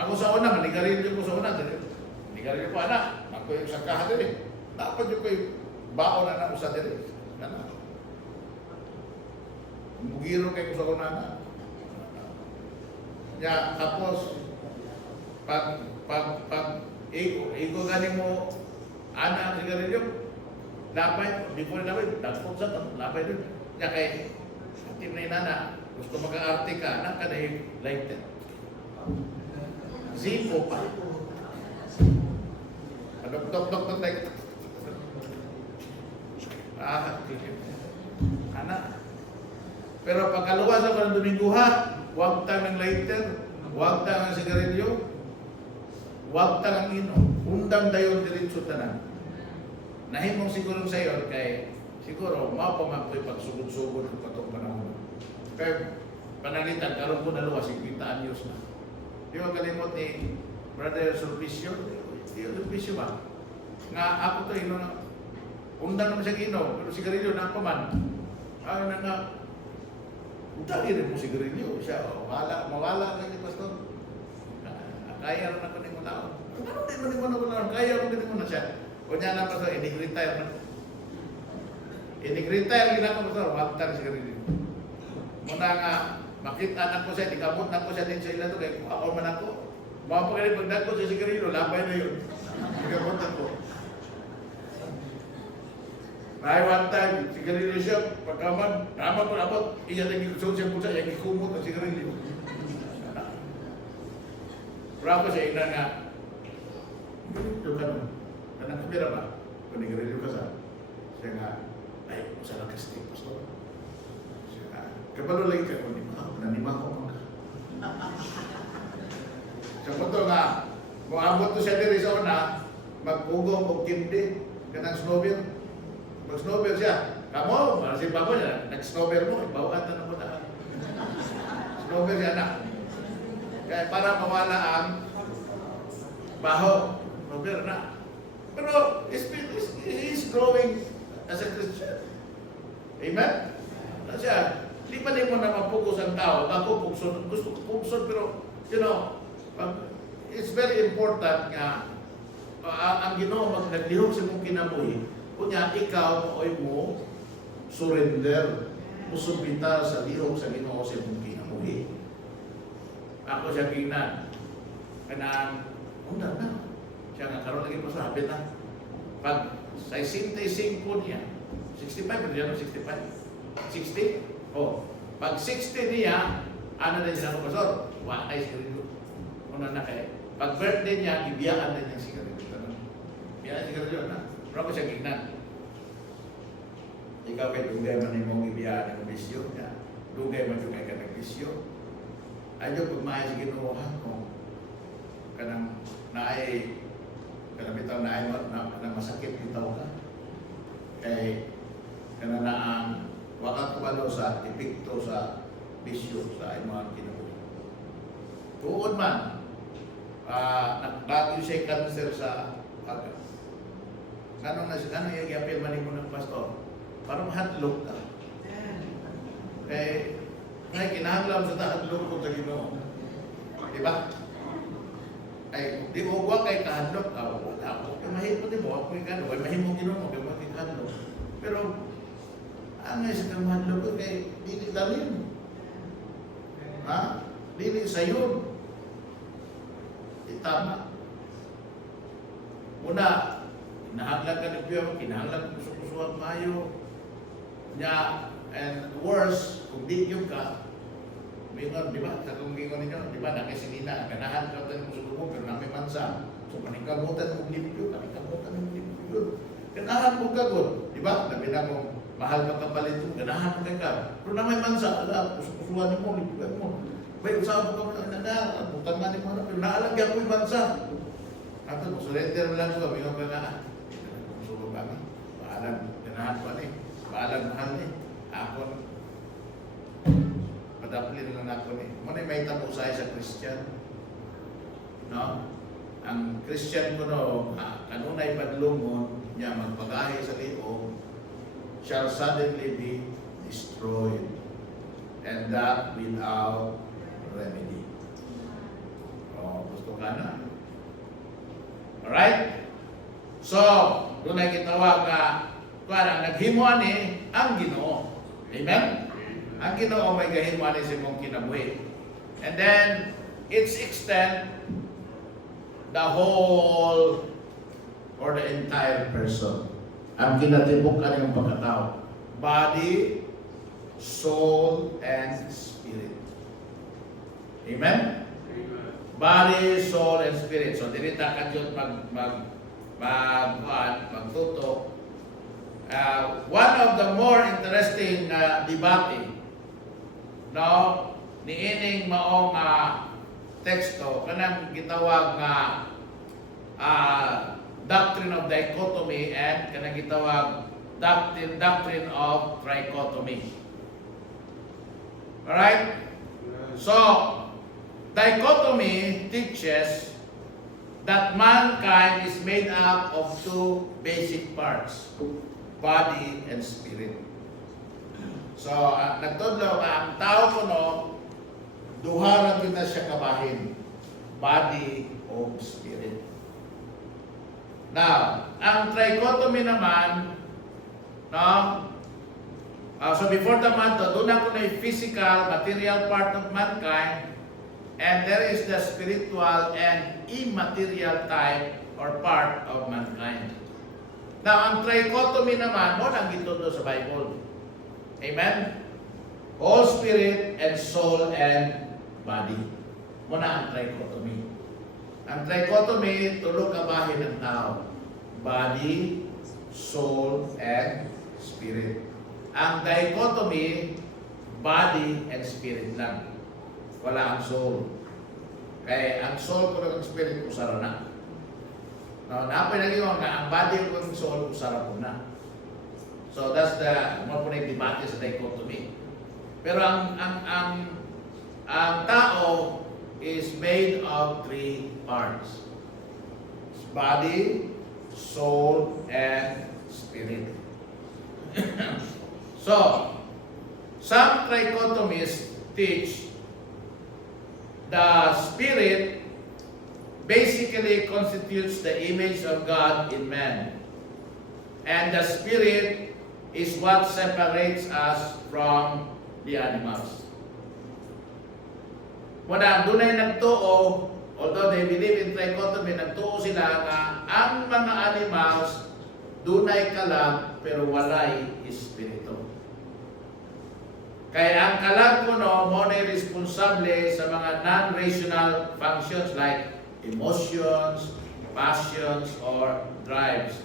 Ako sa una, manigarilyo ko sa una. Manigarilyo ko, anak. Ako yung sakahan din. Dapat yung kayo baon na na usa din. Mugiro kayo sa una na. Ya, tapos, pag iko ganin mo, anak, manigarilyo, lapay, before lapay, dagpot sa ito, lapay din. Ya, kay, atim na inana, gusto mag-aarte ka, anak ka na yung lighted. Zipo pa. Dok-dok tayo. Anak. Pero pagkaluwas ako ng Dominguha, huwag tayo ng lighter, huwag tayo ng sigarilyo, huwag tayo ng inom. Undang dayon diretso tanan. Nahimong siguro sa iyo, kay siguro, mapamantoy pagsugod-sugod ng patong panahon. Kaya panalitan, karoon ko na luwas, 50 anyos na. Di ba kalimot ni Brother Sulpicio? Sulpicio ba? Nga ako to, undang naman siya inom, pero sigarilyo na pa man. Ano na nga, utali rin mo sigarilyo. Siya, mawala ka ni Pastor. Kaya rin ako ni mo tao. Ano din mo na kaya rin mo na siya. O niya na Pastor, retire na. Retire gina ko Pastor, wagtang sigarilyo. Muna nga, makita na ko siya, ikamot na ko siya din sa ilan to, kaya ako man ako. Mga pagkalit pagdag ko sa sigarilyo, labay na yun. Ikamot na ko. May one time, sigarilyo siya, pagkaman, naman ko napot, iya na gilusot siya po siya, yung ikumot ang sigarilyo. Pero ako siya, ina nga, ganito ka nun, kanang kamera ba? Kung sigarilyo ka sa, siya nga, ay, masarap ka steak, Pastor. Siya nga, kabalo lagi ka, kung nanima ko mga. Kapunto nga, kung abot to siya diri sa una, mag-ugong o kindi, kanang snowball. Mag-snowball siya. Kamo, marasing pa mo niya, nag-snowball mo, ibawaan na mo na. Snowball siya na. Kaya para mawala ang baho, snowball na. Pero he's growing as a Christian. Amen? Kasi di pa din mo na mapugos ang tao. Ako pugson, gusto ko pugson, pero you know, it's very important nga ang Ginoo magnagdihok sa mong kinabuhi. Kunya ikaw mo surrender, musubita sa lihok sa Ginoo sa mong kinabuhi. Ako siya gingnan. Kanang una na. Siya nga karon lagi masabit na. Pag sa 65 niya, 65 ba diyan 65? 60? Oh. Pag 60 niya, ano na siya ng pastor? Wakay sigarilyo. Una na kaya. Pag birthday niya, ibiyaan na niya sigarilyo. Ibiyaan sigarilyo na. Pero ako siya gignan. Ikaw kay dugay man imong ibiyaan ng bisyo niya. Dugay man dugay ka ng bisyo. Ayaw pag maayos ginuha ko. Kanang naay, kanang bitaw naay na masakit bitaw ka. Kay kanang na ang waka kabalo sa epekto sa bisyo sa imong kinabuhi. Tuod man, nagbago siya cancer sa aga. Ganong yung i-appeal man mo ng pastor? Parang hadlok ka. Kaya kinahanglan sa tahadlok ko sa Ginoo. Diba? Ay, di mo huwag kay kahadlok. Wala ako. Mahimo din mo. Ako yung kahadlok. Mahimo Ginoo. Kaya mo yung kahadlok. Pero, ang isa kang mahadlok ko kay dili dalin. Ha? Dili sayon. Tama. Una, kinahanglan ka ng piyo, kinahanglan kusukusuhan mayo. Nya, and worse, kung di yung ka, mingon, di ba? Sa kung mingon ninyo, di ba? Nakasinina, ganahan ka tayo kusukusuhan, pero namin mansa. So, panikamutan mong limpyo, panikamutan mong limpyo. Ganahan mo ka, God. Di ba? Nabi na mo, mahal ka kapalit mo, ganahan ka ka. Pero namin mansa, kusukusuhan mo, limpyo mo. May usapan ko na nanda, butang nga ni mo na, pero naalagyan ko yung bansa. At surrender lang ko, mingon ka na, susulong kami. Paalam, ganahan pa ni. Paalam mahal ni. Ako, padaplin lang ako ni. Muna may tabusay sa Christian. No? Ang Christian ko no, kanunay padlungon, niya magpagahi sa liog, shall suddenly be destroyed. And that without remedy. Oh, gusto ka na. Alright? So, doon ay kitawag na parang naghimuan ang Ginoo. Amen? Ang Ginoo may gahimuan sa imong kinabuhi. And then, its extent, the whole or the entire person. Ang kinatibok ka ng pagkatao. Body, soul, and spirit. Amen? Body, soul, and spirit. So, dinita ka dyan magtutok. One of the more interesting debate, no, niining maong teksto, kanang gitawag nga doctrine of dichotomy and kanang gitawag doctrine of trichotomy. Alright? So, dichotomy teaches that mankind is made up of two basic parts, body and spirit. So, nagtudlo nga, ang tao ko no, duharan kita siya kabahin, body o spirit. Now, ang trichotomy naman, no, so before the manto, doon ako na yung physical, material part of mankind, and there is the spiritual and immaterial type or part of mankind. Now, ang trichotomy naman, mo nang gitudo sa Bible. Amen? All spirit and soul and body. Mo na ang trichotomy. Ang trichotomy, tulog kabahin ng tao. Body, soul, and spirit. Ang dichotomy, body and spirit lang. Wala ang soul. Kaya ang soul ko ng spirit usara na. No, napay naging nga ang body ko ng soul usara po na. So that's the mo po na debate sa dichotomy. Pero ang tao is made of three parts. Body, soul, and spirit. So, some trichotomists teach the spirit basically constitutes the image of God in man. And the spirit is what separates us from the animals. Muna, dunay nagtuo, although they believe in trichotomy, nagtuo sila nga ang mga animals dunay kalag pero walay espiritu. Kaya ang kalag kuno mo na responsable sa mga non-rational functions like emotions, passions, or drives.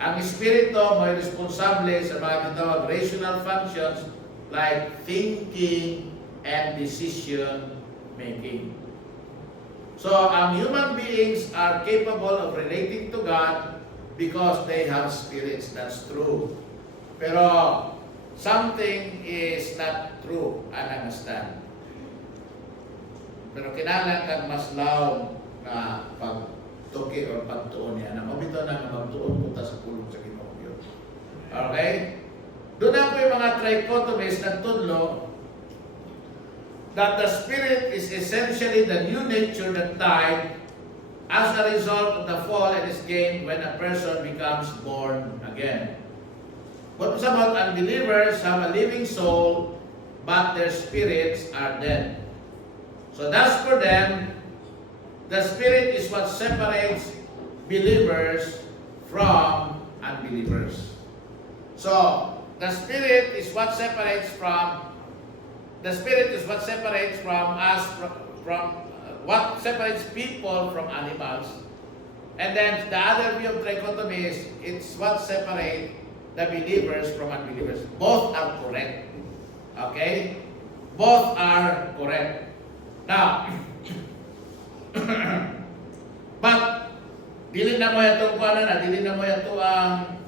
Ang espiritu mo ay responsable sa mga tinatawag rational functions like thinking and decision making. So, ang human beings are capable of relating to God because they have spirits. That's true. Pero, something is not true, I understand. Pero kinahanglan kang mas laom na pagtuki o pagtuon niya. Na mabito na magtuon punta sa pulong sa Ginoo yun. Okay? Doon na po yung mga trichotomies nagtudlo that the spirit is essentially the new nature that died as a result of the fall and is gained when a person becomes born again. But some unbelievers have a living soul, but their spirits are dead. So thus for them, the spirit is what separates believers from unbelievers. So the spirit is what separates us from what separates people from animals. And then the other view of trichotomy is it's what separates the believers from unbelievers. Both are correct. Okay? Both are correct. Now, but dili na mo itong dili na mo ito ang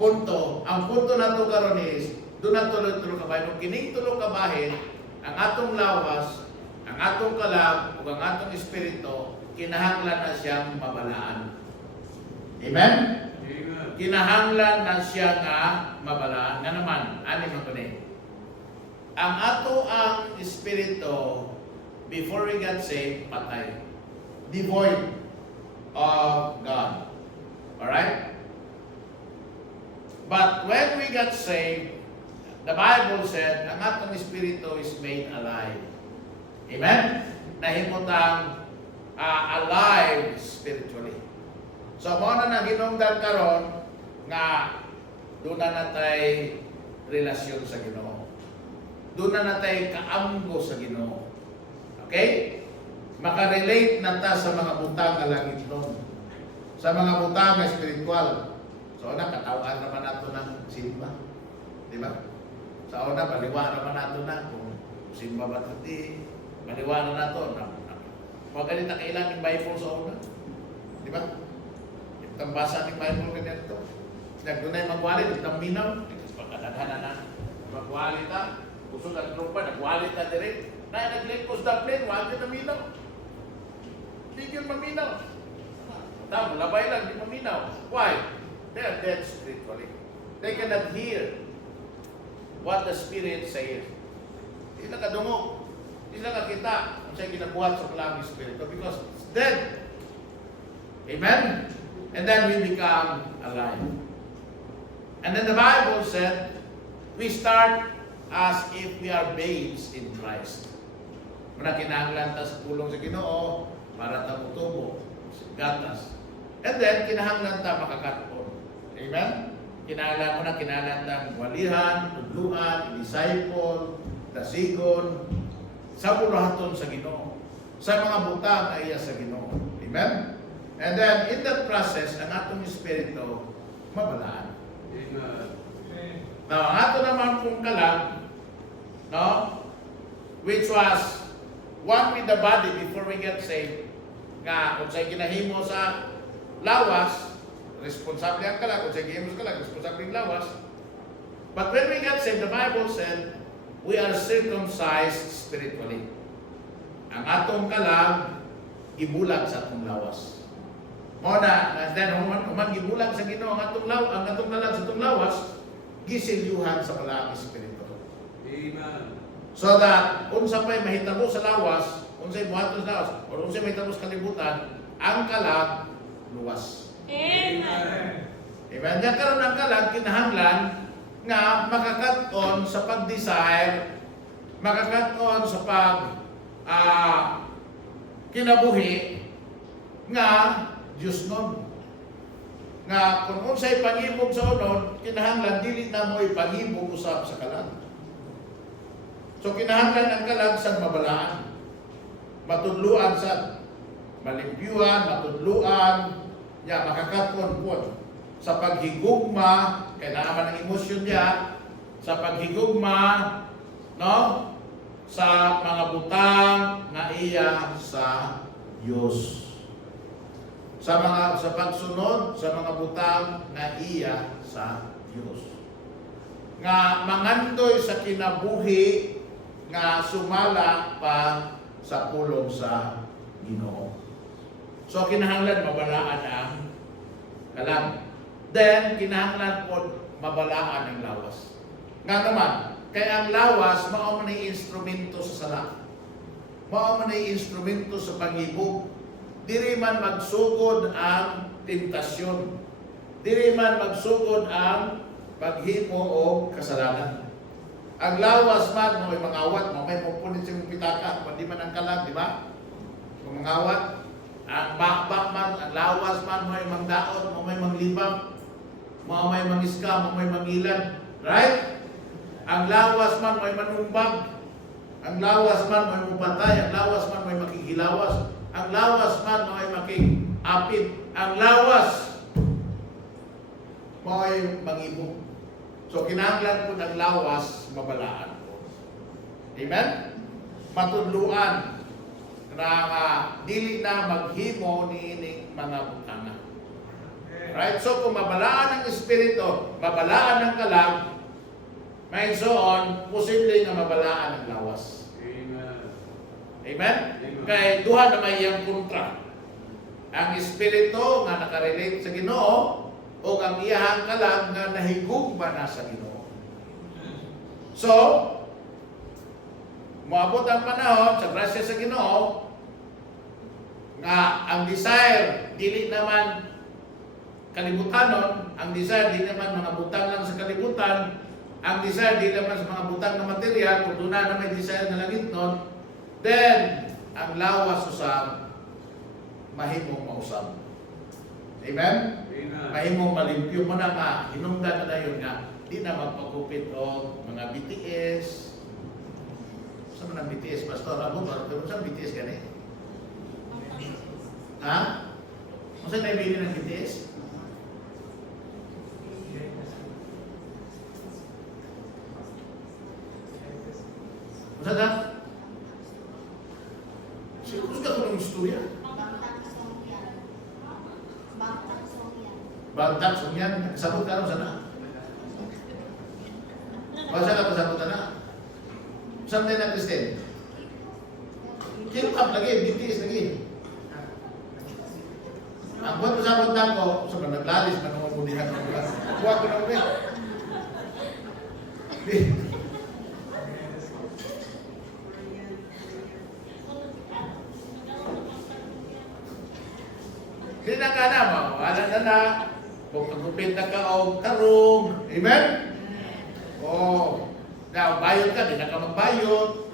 punto. Ang punto na ito karon is doon na tuloy-tuloy kabahin. Kung kining tuloy kabahin, ang atong lawas, ang atong kalag, ug ang atong espiritu, kinahanglan na siyang mabalaan. Amen? Amen. Kinahanglan na siya nga mabalaan. Nga naman, ani man kunin. Ang ato ang espiritu, before we got saved, patay. Devoid of God. Alright? But when we got saved, the Bible said, ang atong espiritu is made alive. Amen? Nahimutang alive spiritually. So, mo na ginungdan karon nga doon na natay relasyon sa Ginoo. Doon na natay kaamgo sa Ginoo. Okay? Makarelate na ta sa mga butang nga langit noon. Sa mga butang nga spiritual. So, nakatawaan naman nato ng simba. Di ba? Sa una, baliwa naman nato na kung simba ba ito. Baliwa na nato. Huwag ganit ang kailan ng Bible sa una. Di ba? Itang basa ng Bible ganito. Nagdunay magwalit, itang minaw. Pagkadadhana na. Magwalit na. Kusog ang trupa, nagwalit na direct. Na naglingkos na plane, wag na minaw. Hindi yun maminaw. Tama, labay lang, di maminaw. Why? They are dead spiritually. They cannot hear what the Spirit says. Hindi na kadungog. Hindi na kakita kung siya'y ginabuhat sa palang Espiritu because it's dead. Amen? And then we become alive. And then the Bible said, we start as if we are babes in Christ. Muna kinahanglan ta sa pulong sa Ginoo para ta mutubo, gatas. And then kinahanglan ta makakatpon. Amen? Kinahanglan ta walihan, tudluhan, disciple, dasigon, sa bulahaton sa Ginoo. Sa mga butang ay iya sa Ginoo. Amen? And then in that process, ang atong espiritu mabalaan. Amen. Now, ang ato naman pong kalag, no? Which was one with the body before we get saved, nga kung sa'y ginahimo sa lawas, responsable ang kalag, kung sa'y ginahimo sa kalag, responsable ang lawas. But when we get saved, the Bible said, we are circumcised spiritually. Ang atong kalag, gibulag sa atong lawas. Muna, and then human gibulag sa Ginoo ang atong kalag sa atong lawas, gisilyuhan sa palaang espiritu. Amen. So that unsa pay mahitabo sa lawas, unsay buhaton sa lawas, o unsay mahitabo sa kalibutan, ang kalag luwas. Amen. Amen. Diyan karon ang kalag kinahanglan nga makakat-on sa pag-desire, makakat-on sa pag kinabuhi nga Diyos nun. Nga kung unsay pangibog sa unod, kinahanglan dili na mo ipangibog usab sa kalag. So kinahanglan ang kalag sa mabalaan, matudluan sa malimpyuhan, matudluan, makakat-on po sa paghigugma, kaya naaman ang emosyon niya, sa paghigugma, no? Sa mga butang na iya sa Diyos. Sa pagsunod sa mga butang na iya sa Diyos. Nga mangandoy sa kinabuhi nga sumala pa sa pulong sa Ginoo. So kinahanglan mabalaan ang kalag. Then kinahanglan po mabalaan ang lawas. Nga naman, kaya ang lawas mao man ay instrumento sa sala. Mao man ay instrumento sa pangibog. Diri man magsugod ang tentasyon. Diri man magsugod ang paghimo o kasalanan. Ang lawas man mo ay mangawat, mo may pupunit sa imong pitaka, kundi man ang kalag, di ba? Kung mangawat, ang bakbak man, ang lawas man mo ay mangdaot, mo may manglibang, mo may mangiska, mo may mangilan. Right? Ang lawas man mo ay manumbag. Ang lawas man mo ay mupatay. Ang lawas man mo ay makikilawas. Ang lawas man mo ay makikapit. Ang lawas mo ay mangibog. So kinahanglan po ng lawas mabalaan po. Amen? Matudluan na dili na maghimo ni mga butanga. Right? So kung mabalaan ang espiritu, mabalaan ang kalag, may so on, posible nga mabalaan ang lawas. Amen? Kaya duha na may iyang kontra. Ang espiritu nga nakarelate sa Ginoo o ang iyahang kalag nga nahigugma na sa Ginoo. So, moabot ang panahon sa grasya sa Ginoo nga ang desire dili naman kalibutanon, ang desire dili naman mga butang lang sa kalibutan, ang desire dili naman sa mga butang na material, kung doon na may desire na langit nun, then ang lawas usab mahimong mausab. Amen? Amen. Mahimong malimpyo mo na nga, hinungdan na dayon nga, di na magpagupit o mga BTS. Saan man ang BTS, Pastor? Abo ba? Saan BTS gani? Ha? Saan na ibili ng BTS? Saan na? Siguro ka ko ng istorya. Bantak sungyan, kasabot ka rin sana. Basta ka kasabot na. Saan tayo na Kristen? K-pop lagi, BTS lagi. Ang buwan kasabot na ko, sa mga naglalis, manungulihan ko. Buwan ko na ulit. Hindi na ka na, wala na. Kung magupit na ka o karong. Amen? O, now, bayot ka, di na ka magbayot.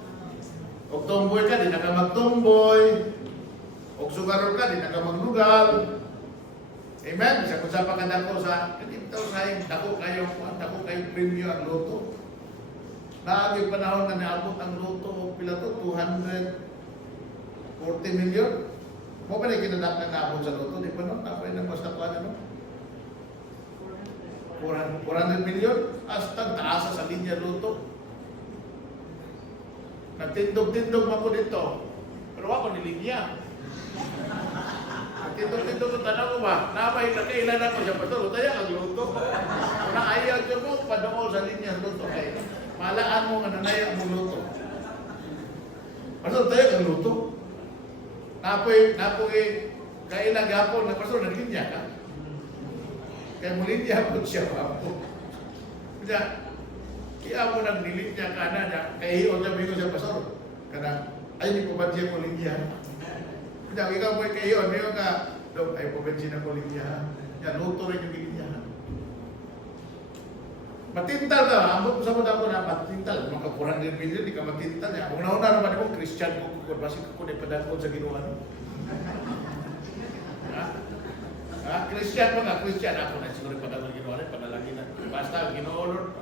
O tumboy ka, di na ka magtumboy. O sugarol ka, di na ka maglugal. Amen? Isa kung sa pagkadako sa, kanito sa dako kayo premyo ang loto. Naaging panahon na naabot ang loto, pila to, 240 million. Mo pa rin kinadak na naabot sa loto, di ba no? Napay ng basta pa ano? 400 million? Hasta taasa sa linya loto. Nagtindog-tindog mo po dito. Pero ako nilinya. Tito ko tanong ko ba? Namay na kailan ako siya pastor. Utaya kang luto. Kung naayaw siya mo, padungol sa linya luto. Kaya malaan mo nga nanaya mo luto. Pastor, tayo kang luto. Napoy, kailan gapon na pastor, naglinya ka. Kaya mulinya po siya po. Kaya, kaya mo nang nilinya ka na, kaya hiyon sabi ko siya pastor. Kana, ay, hindi ko ba siya mulinya? Kaya, ikaw po kayo, may ka, dog, ay, pubensi na mulinya. Yan, luto rin yung linya. Matintal ka, ambot sa mga ko na matintal. Mga 400 million, di ka matintal. Una-una naman ako, Christian ko, basig ko na ipadagod sa ginawa. Christian mga Christian ako na siguro ipadagod sa ginawa, panalangin na. Basta, Ginoo Lord,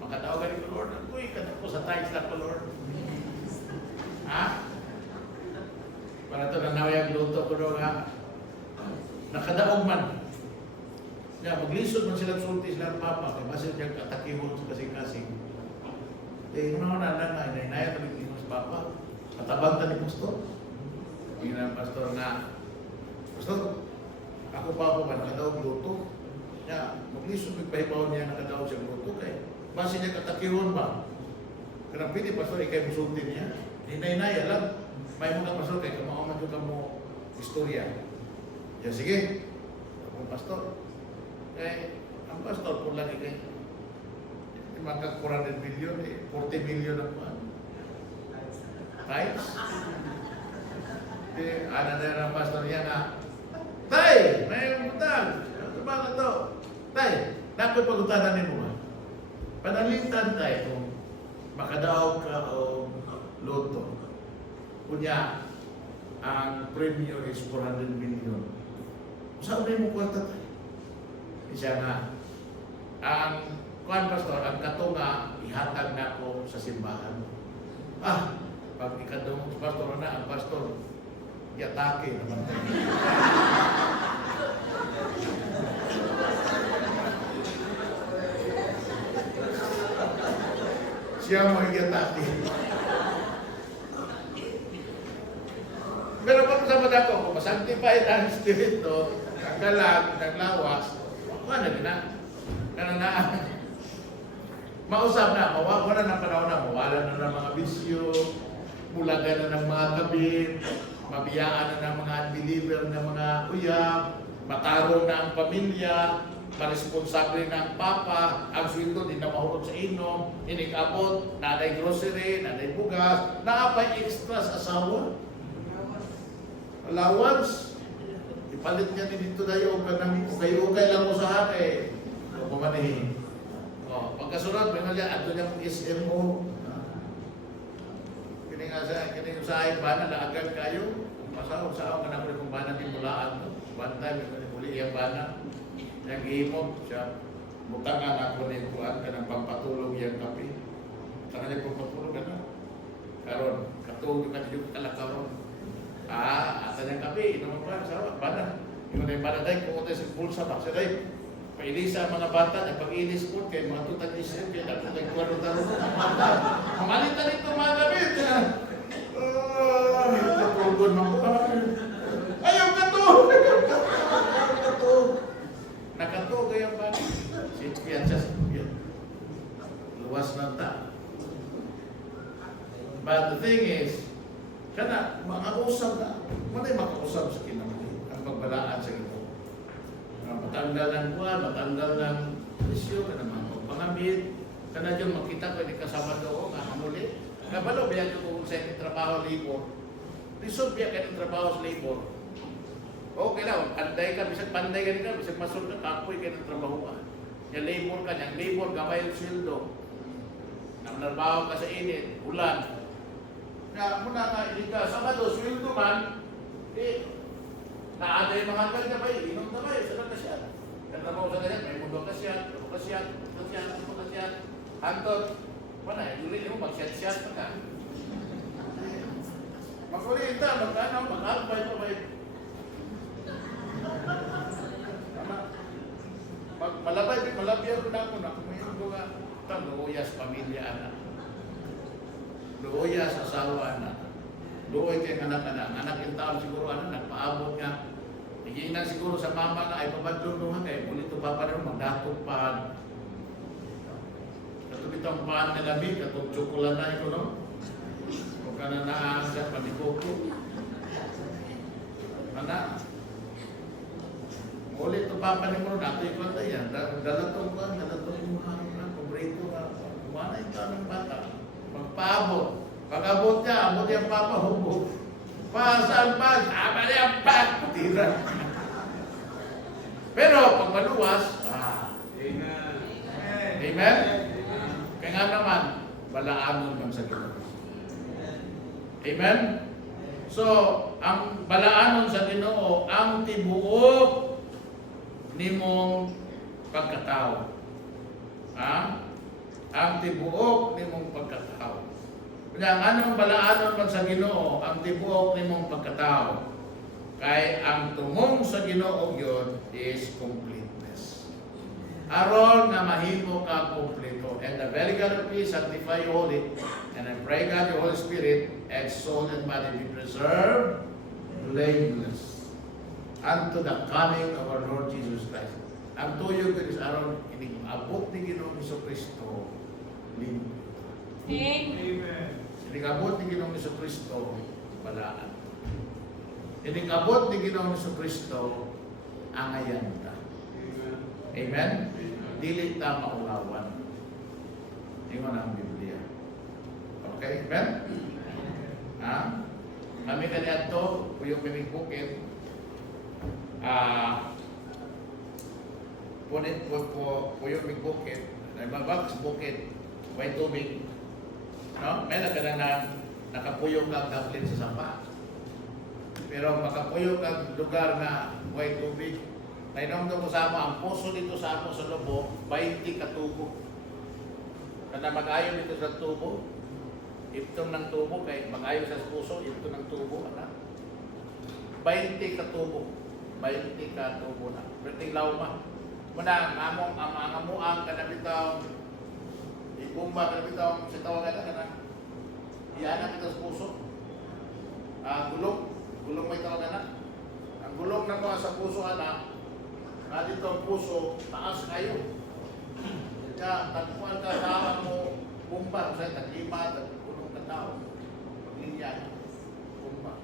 makatawag ka ni Lord. Uy, kata ko sa tithes na ko, Lord. Para ito na nawayang luto ko doon nakadaog man. Maglisod man silang sulti silang papa, kaya masih niyang katakihon sa kasing-kasing. Una na nga, inaya ka ng sa papa. Katabang ka ni pastor. Yung na pastor na, pastor, ako pa ako ba nakadaog luto? Maglisod, magpahibaw niya nakadaog siyang luto. Kaya masih niya katakihon ba? Karang pili pastor, ikay mo sulti niya. Hinay-naya lang. May mga pastor, kaya kamaman ka mo istorya. Sige, ako pastor. Eh, ang pastor po lagi kayo. Mga 400 million, 40 million ang pa. Tithes? Ano na ang pastor niya na, Tay! May utang! Ano ba na to? Tay! Dapat pag-utanan mo ba? Panalitan tayo kung makadaog ka o loto. Kunya, ang premium is 400 million. Saan mo kwarta tayo? Siya nga, ang kuan pastor, ang katunga, ihatag na ko sa simbahan. Pag ikadong pastor na, ang pastor, yatake naman tayo. Siya mo yatake. Pero kung sa mga ko, kung masanctified ang spirito, ang galag, ang lawas, ano na? Mausap na, mawawala na panahon na, mawala na ng mga bisyo, bulagan na ng mga kabin, mabiyaan na ng mga unbeliever na mga uyab, mataro na ang pamilya, maresponsable na ang papa, ang sweldo di na mahurot sa inom, inikabot, naday grocery, naday bugas, naapay extra sa asawa. Allowance, ipalit niya ni dito tayo, ukay lang mo sa hake, o pamanihin. Pagkasunod, may nga ato niya mong SMO. Kini nga sa aking bana, naagad kayo. Masaw-saw ka na kung bana di mulaan. One time, muli yung bana. Yung ihimog siya. Butangan ako na yung kuhan ka ng pampatulog yung kape. Butangan niya pampatulog ka na. Karon, katulog ka dito kalakaron. Asa niyang kape, inuman ka, sarap, bana. Yung na yung bana dahil, kung ito sa pulsa ba, siya dahil, pailis sa mga bata, nagpag-ilis po, kaya mga tutang isip, kaya natutang kwaro-taro sa mga bata. Mamalitan ito mga gamit. Natulgon mo. Ayaw ka to! Nakato kaya ba? Sipian siya, sipian. Luwas na ta. But the thing is, kana, mga usap na, manay makausap sa kinamali, ang pagbalaan sa ito. Matanggal ng kuwan, matanggal ng presyo, kana mga pangambit, kana dyan makita ko, hindi kasama doon, nga hamuli. Kabalo, biyan ko kung sa inyong trabaho labor, resolve biya ka ng trabaho sa labor. Okay lang, panday ka, bisag panday ka nila, bisag masol ka, kapoy ka ng trabaho. Yung labor ka, yung labor, gamay yung sweldo. Nang narbaho ka sa init, ulan. Na muna nga, hindi ka, Sabado, sweldo man, naada yung mga hanggang gabay, inom gabay, sarap na siya. Nagtrabaho sa ganyan, may mundo ka siya, hantod. Mana, yuli mo, mag-siyat-siyat pa ka. Magkulita, magkanaw, mag-albay pa ba yun? Malabay ko na ako na, kumayon ko nga, luuyas pamilya, anak. Luuyas asawa, anak. Luoy kay anak-anak. Anak yung taon siguro, nagpaabot nga. Nagiinan siguro sa mama na ay pabadlong nung kay ulit ito pa rin magdatok pa. Katong itong paan na labi, katong tsukulan na ito, no? O ka na naasa, panikoko. Mana? Ulit ito pa rin mo, nato yung kanta yan. Dalatong ba, dalatong mga paborito ka. Kumana yung tanong bata. Magpaabot. Pag-abot niya, abot yung papa, hubog. Pa, saan ba? Sama niya, pa! Tira. Pero pag maluwas, Amen. Amen? Kaya nga naman, balaanon lang sa Ginoo. Amen? So, ang balaanon sa Ginoo, ang tibuok nimong pagkatao. Ha? Ang tibuok nimong pagkatao. Kaya anong balaanon man sa Ginoo, ang tibuok nimong pagkatao. Kay ang tumong sa Ginoo yun is completeness. Aron nga mahimo ka kompleto. And the very God of peace sanctify you holy. And I pray God, your Holy Spirit, and soul and body be preserved blameless unto the coming of our Lord Jesus Christ. Ang tuyo ko is aron inigabot ni Ginoong Jesucristo limpyo. Amen. Amen. Inigabot ni Ginoong Jesucristo balaan. Inigabot ni Ginoong Jesucristo angayan ta. Amen. Amen? Dili ta maulawan. Ingon ang Biblia. Okay? Amen? Ha? Kami kaniyadto, kuyong kaming bukid, punit po kuyong kaming bukid, nagbabag sa bukid, may tubig. No? May nakapuyong kang daplin sa sapa. Pero makapuyong kang lugar na may tubig, nainomdom ko sa amo, ang puso dito sa amo sa Lobo, 20 katubo. Kada mag-ayon dito sa tubo, itong ng tubo, kay mag-ayon sa puso, ito ng tubo, anak. 20 katubo. 20 katubo na. Berting lauma. Muna, ang amuang kanabitaw, ibumba kanabitaw, sa tawagan na kanang, iyanak ito sa puso. Gulong may tawagan na. Ang gulong na mga sa puso, anak, na dito ang puso, taas kayo. Kaya, tagpuan ka sa mo, bumba, sa tag-lima, tag-gulong ka tao. Paglinya, bumba.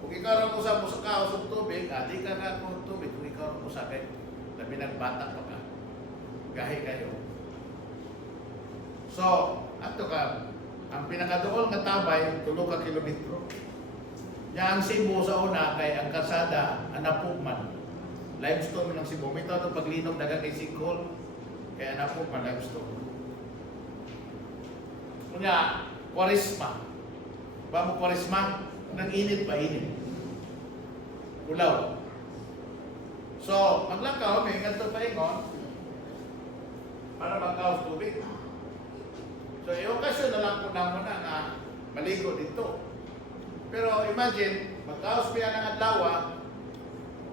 Kung ikaw rin mo sa kaos ng tubig, di ka na ng tubig. Kung ikaw rin mo sa akin, na binagbata pa ka. Gahi kayo. So, ato ka, ang pinakadool nga tabay, 3 ka kilometro. Yan ang Cebu sa una, kay ang kasada, Anapugman. Limestone ng Cebu. May tawag ng paglinog, dagang kay sinkhole, kay Anapugman, limestone. Kunya, Kwaresma. Ba mo Kwaresma? Nag-init pa, init. Ulaw. So, maglakaw, may ganito pa ingon, para magkaos tubig. So, i-okasyon na lang po na muna na maligo dito. Pero imagine, magkaos pa yan ang adlawa,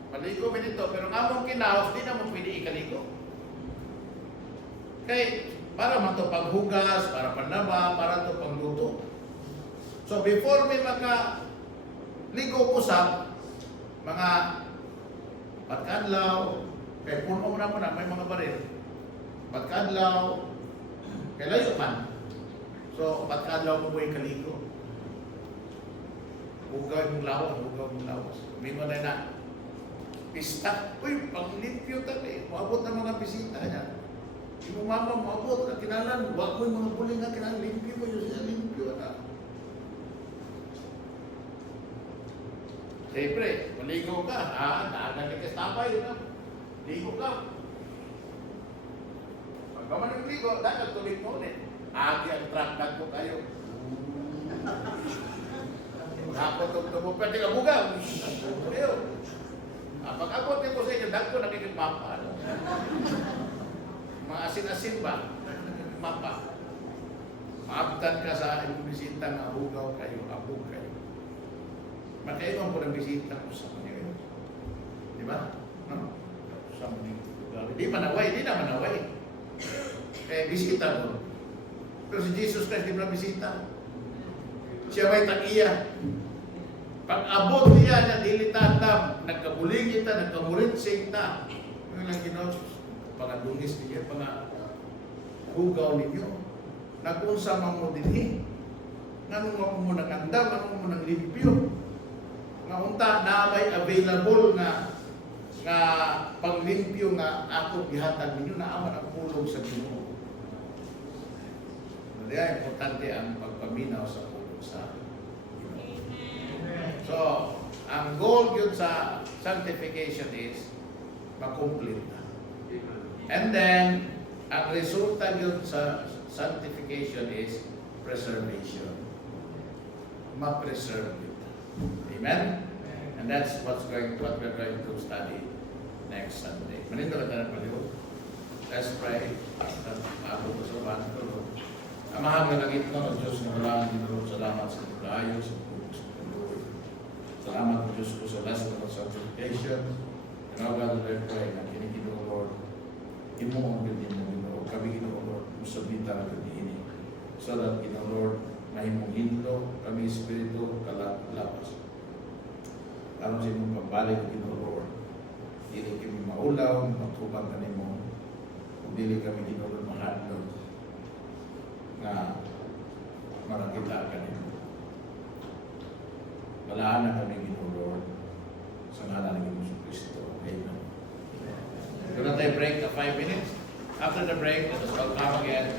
maligo pa dito, pero nga mong kinaos, di na mo pwede ikaligo. Kaya, para man ito paghugas, para panlaba, para ito pangluto. So, before may ligo usap, mga pagkadlaw, kay puno mo na may mga baril. Pagkadlaw, kay layo man. So, pagkadlaw mo yung kaligo. Hugaw mong lawas. May mo na pista. Uy, panglimpyo tayo. Maabot ng mga bisita niya. Yung mama maabot na kinalan, wag mo yung mga buling na kinalan, limpyo mo yun siya, limpyo na. Siyempre, maligo ka, nakalikas tapay, ligo ka. Pagka man nagligo, dapat tuloy mo ulit. Agi ang truck ko kayo. Dapat tumo, pwede ka bugaw. Kayo. Pag-abot niyo ko sa inyo, dagko nakikipapa. Mga asin-asin ba? Nakikipapa. Maabtan ka sa inyong bisita na hugaw kayo, abog kayo. Makaiwan po ng bisita ko sa kanyo. Di ba? No? Sa mga lugar. Di na manaway. Kaya bisita mo. Pero si Jesus Christ di mo na bisita. Siya may tagiya. Pag abot niya na dili tandam, nagkabuligid ta, nagkamurinsig ta. Ano lang Ginoo? Pangadungis niya, hugaw ninyo. Nag-unsa man mo dinhi. Nganong mo nang andam, nganong mo nang limpyo. Nga unta na may available nga paglimpyo nga ako gihatag ninyo na aman ang pulong sa Ginoo. Kaya importante ang pagpaminaw sa pulong sa Ginoo. So, ang goal yun sa sanctification is makomplete na. And then, ang resulta yun sa sanctification is preservation. Ma-preserve it. Amen? And that's what we're going to study next Sunday. Manindo ka tayo paliw. Let's pray. Ako po sa bahan ko. Amahang na langit mo, Diyos na wala ang Ginoo. Salamat sa pagkayo, sa pagkayo. Salamat po Diyos ko sa lesson of sanctification. And now God, I pray na kinikinoo, Lord. Imuong ganyan mo, Ginoo. Kami Ginoo, Lord. Musabita na ganyan. So that, Ginoo, Lord, mahimong hinlo, kami Espiritu, kalapas. Alam sa imong pambalik, Ginoo, Lord. Dili kami maulaw, matubang ka nimo. Kung dili kami Ginoo, mahadlong na makakita ka nimo. Balaan na kami, Ginoo, Lord, sa ngalan ng Ginoo Kristo. Amen. We're going to take a break of 5 minutes. After the break, let us all come again.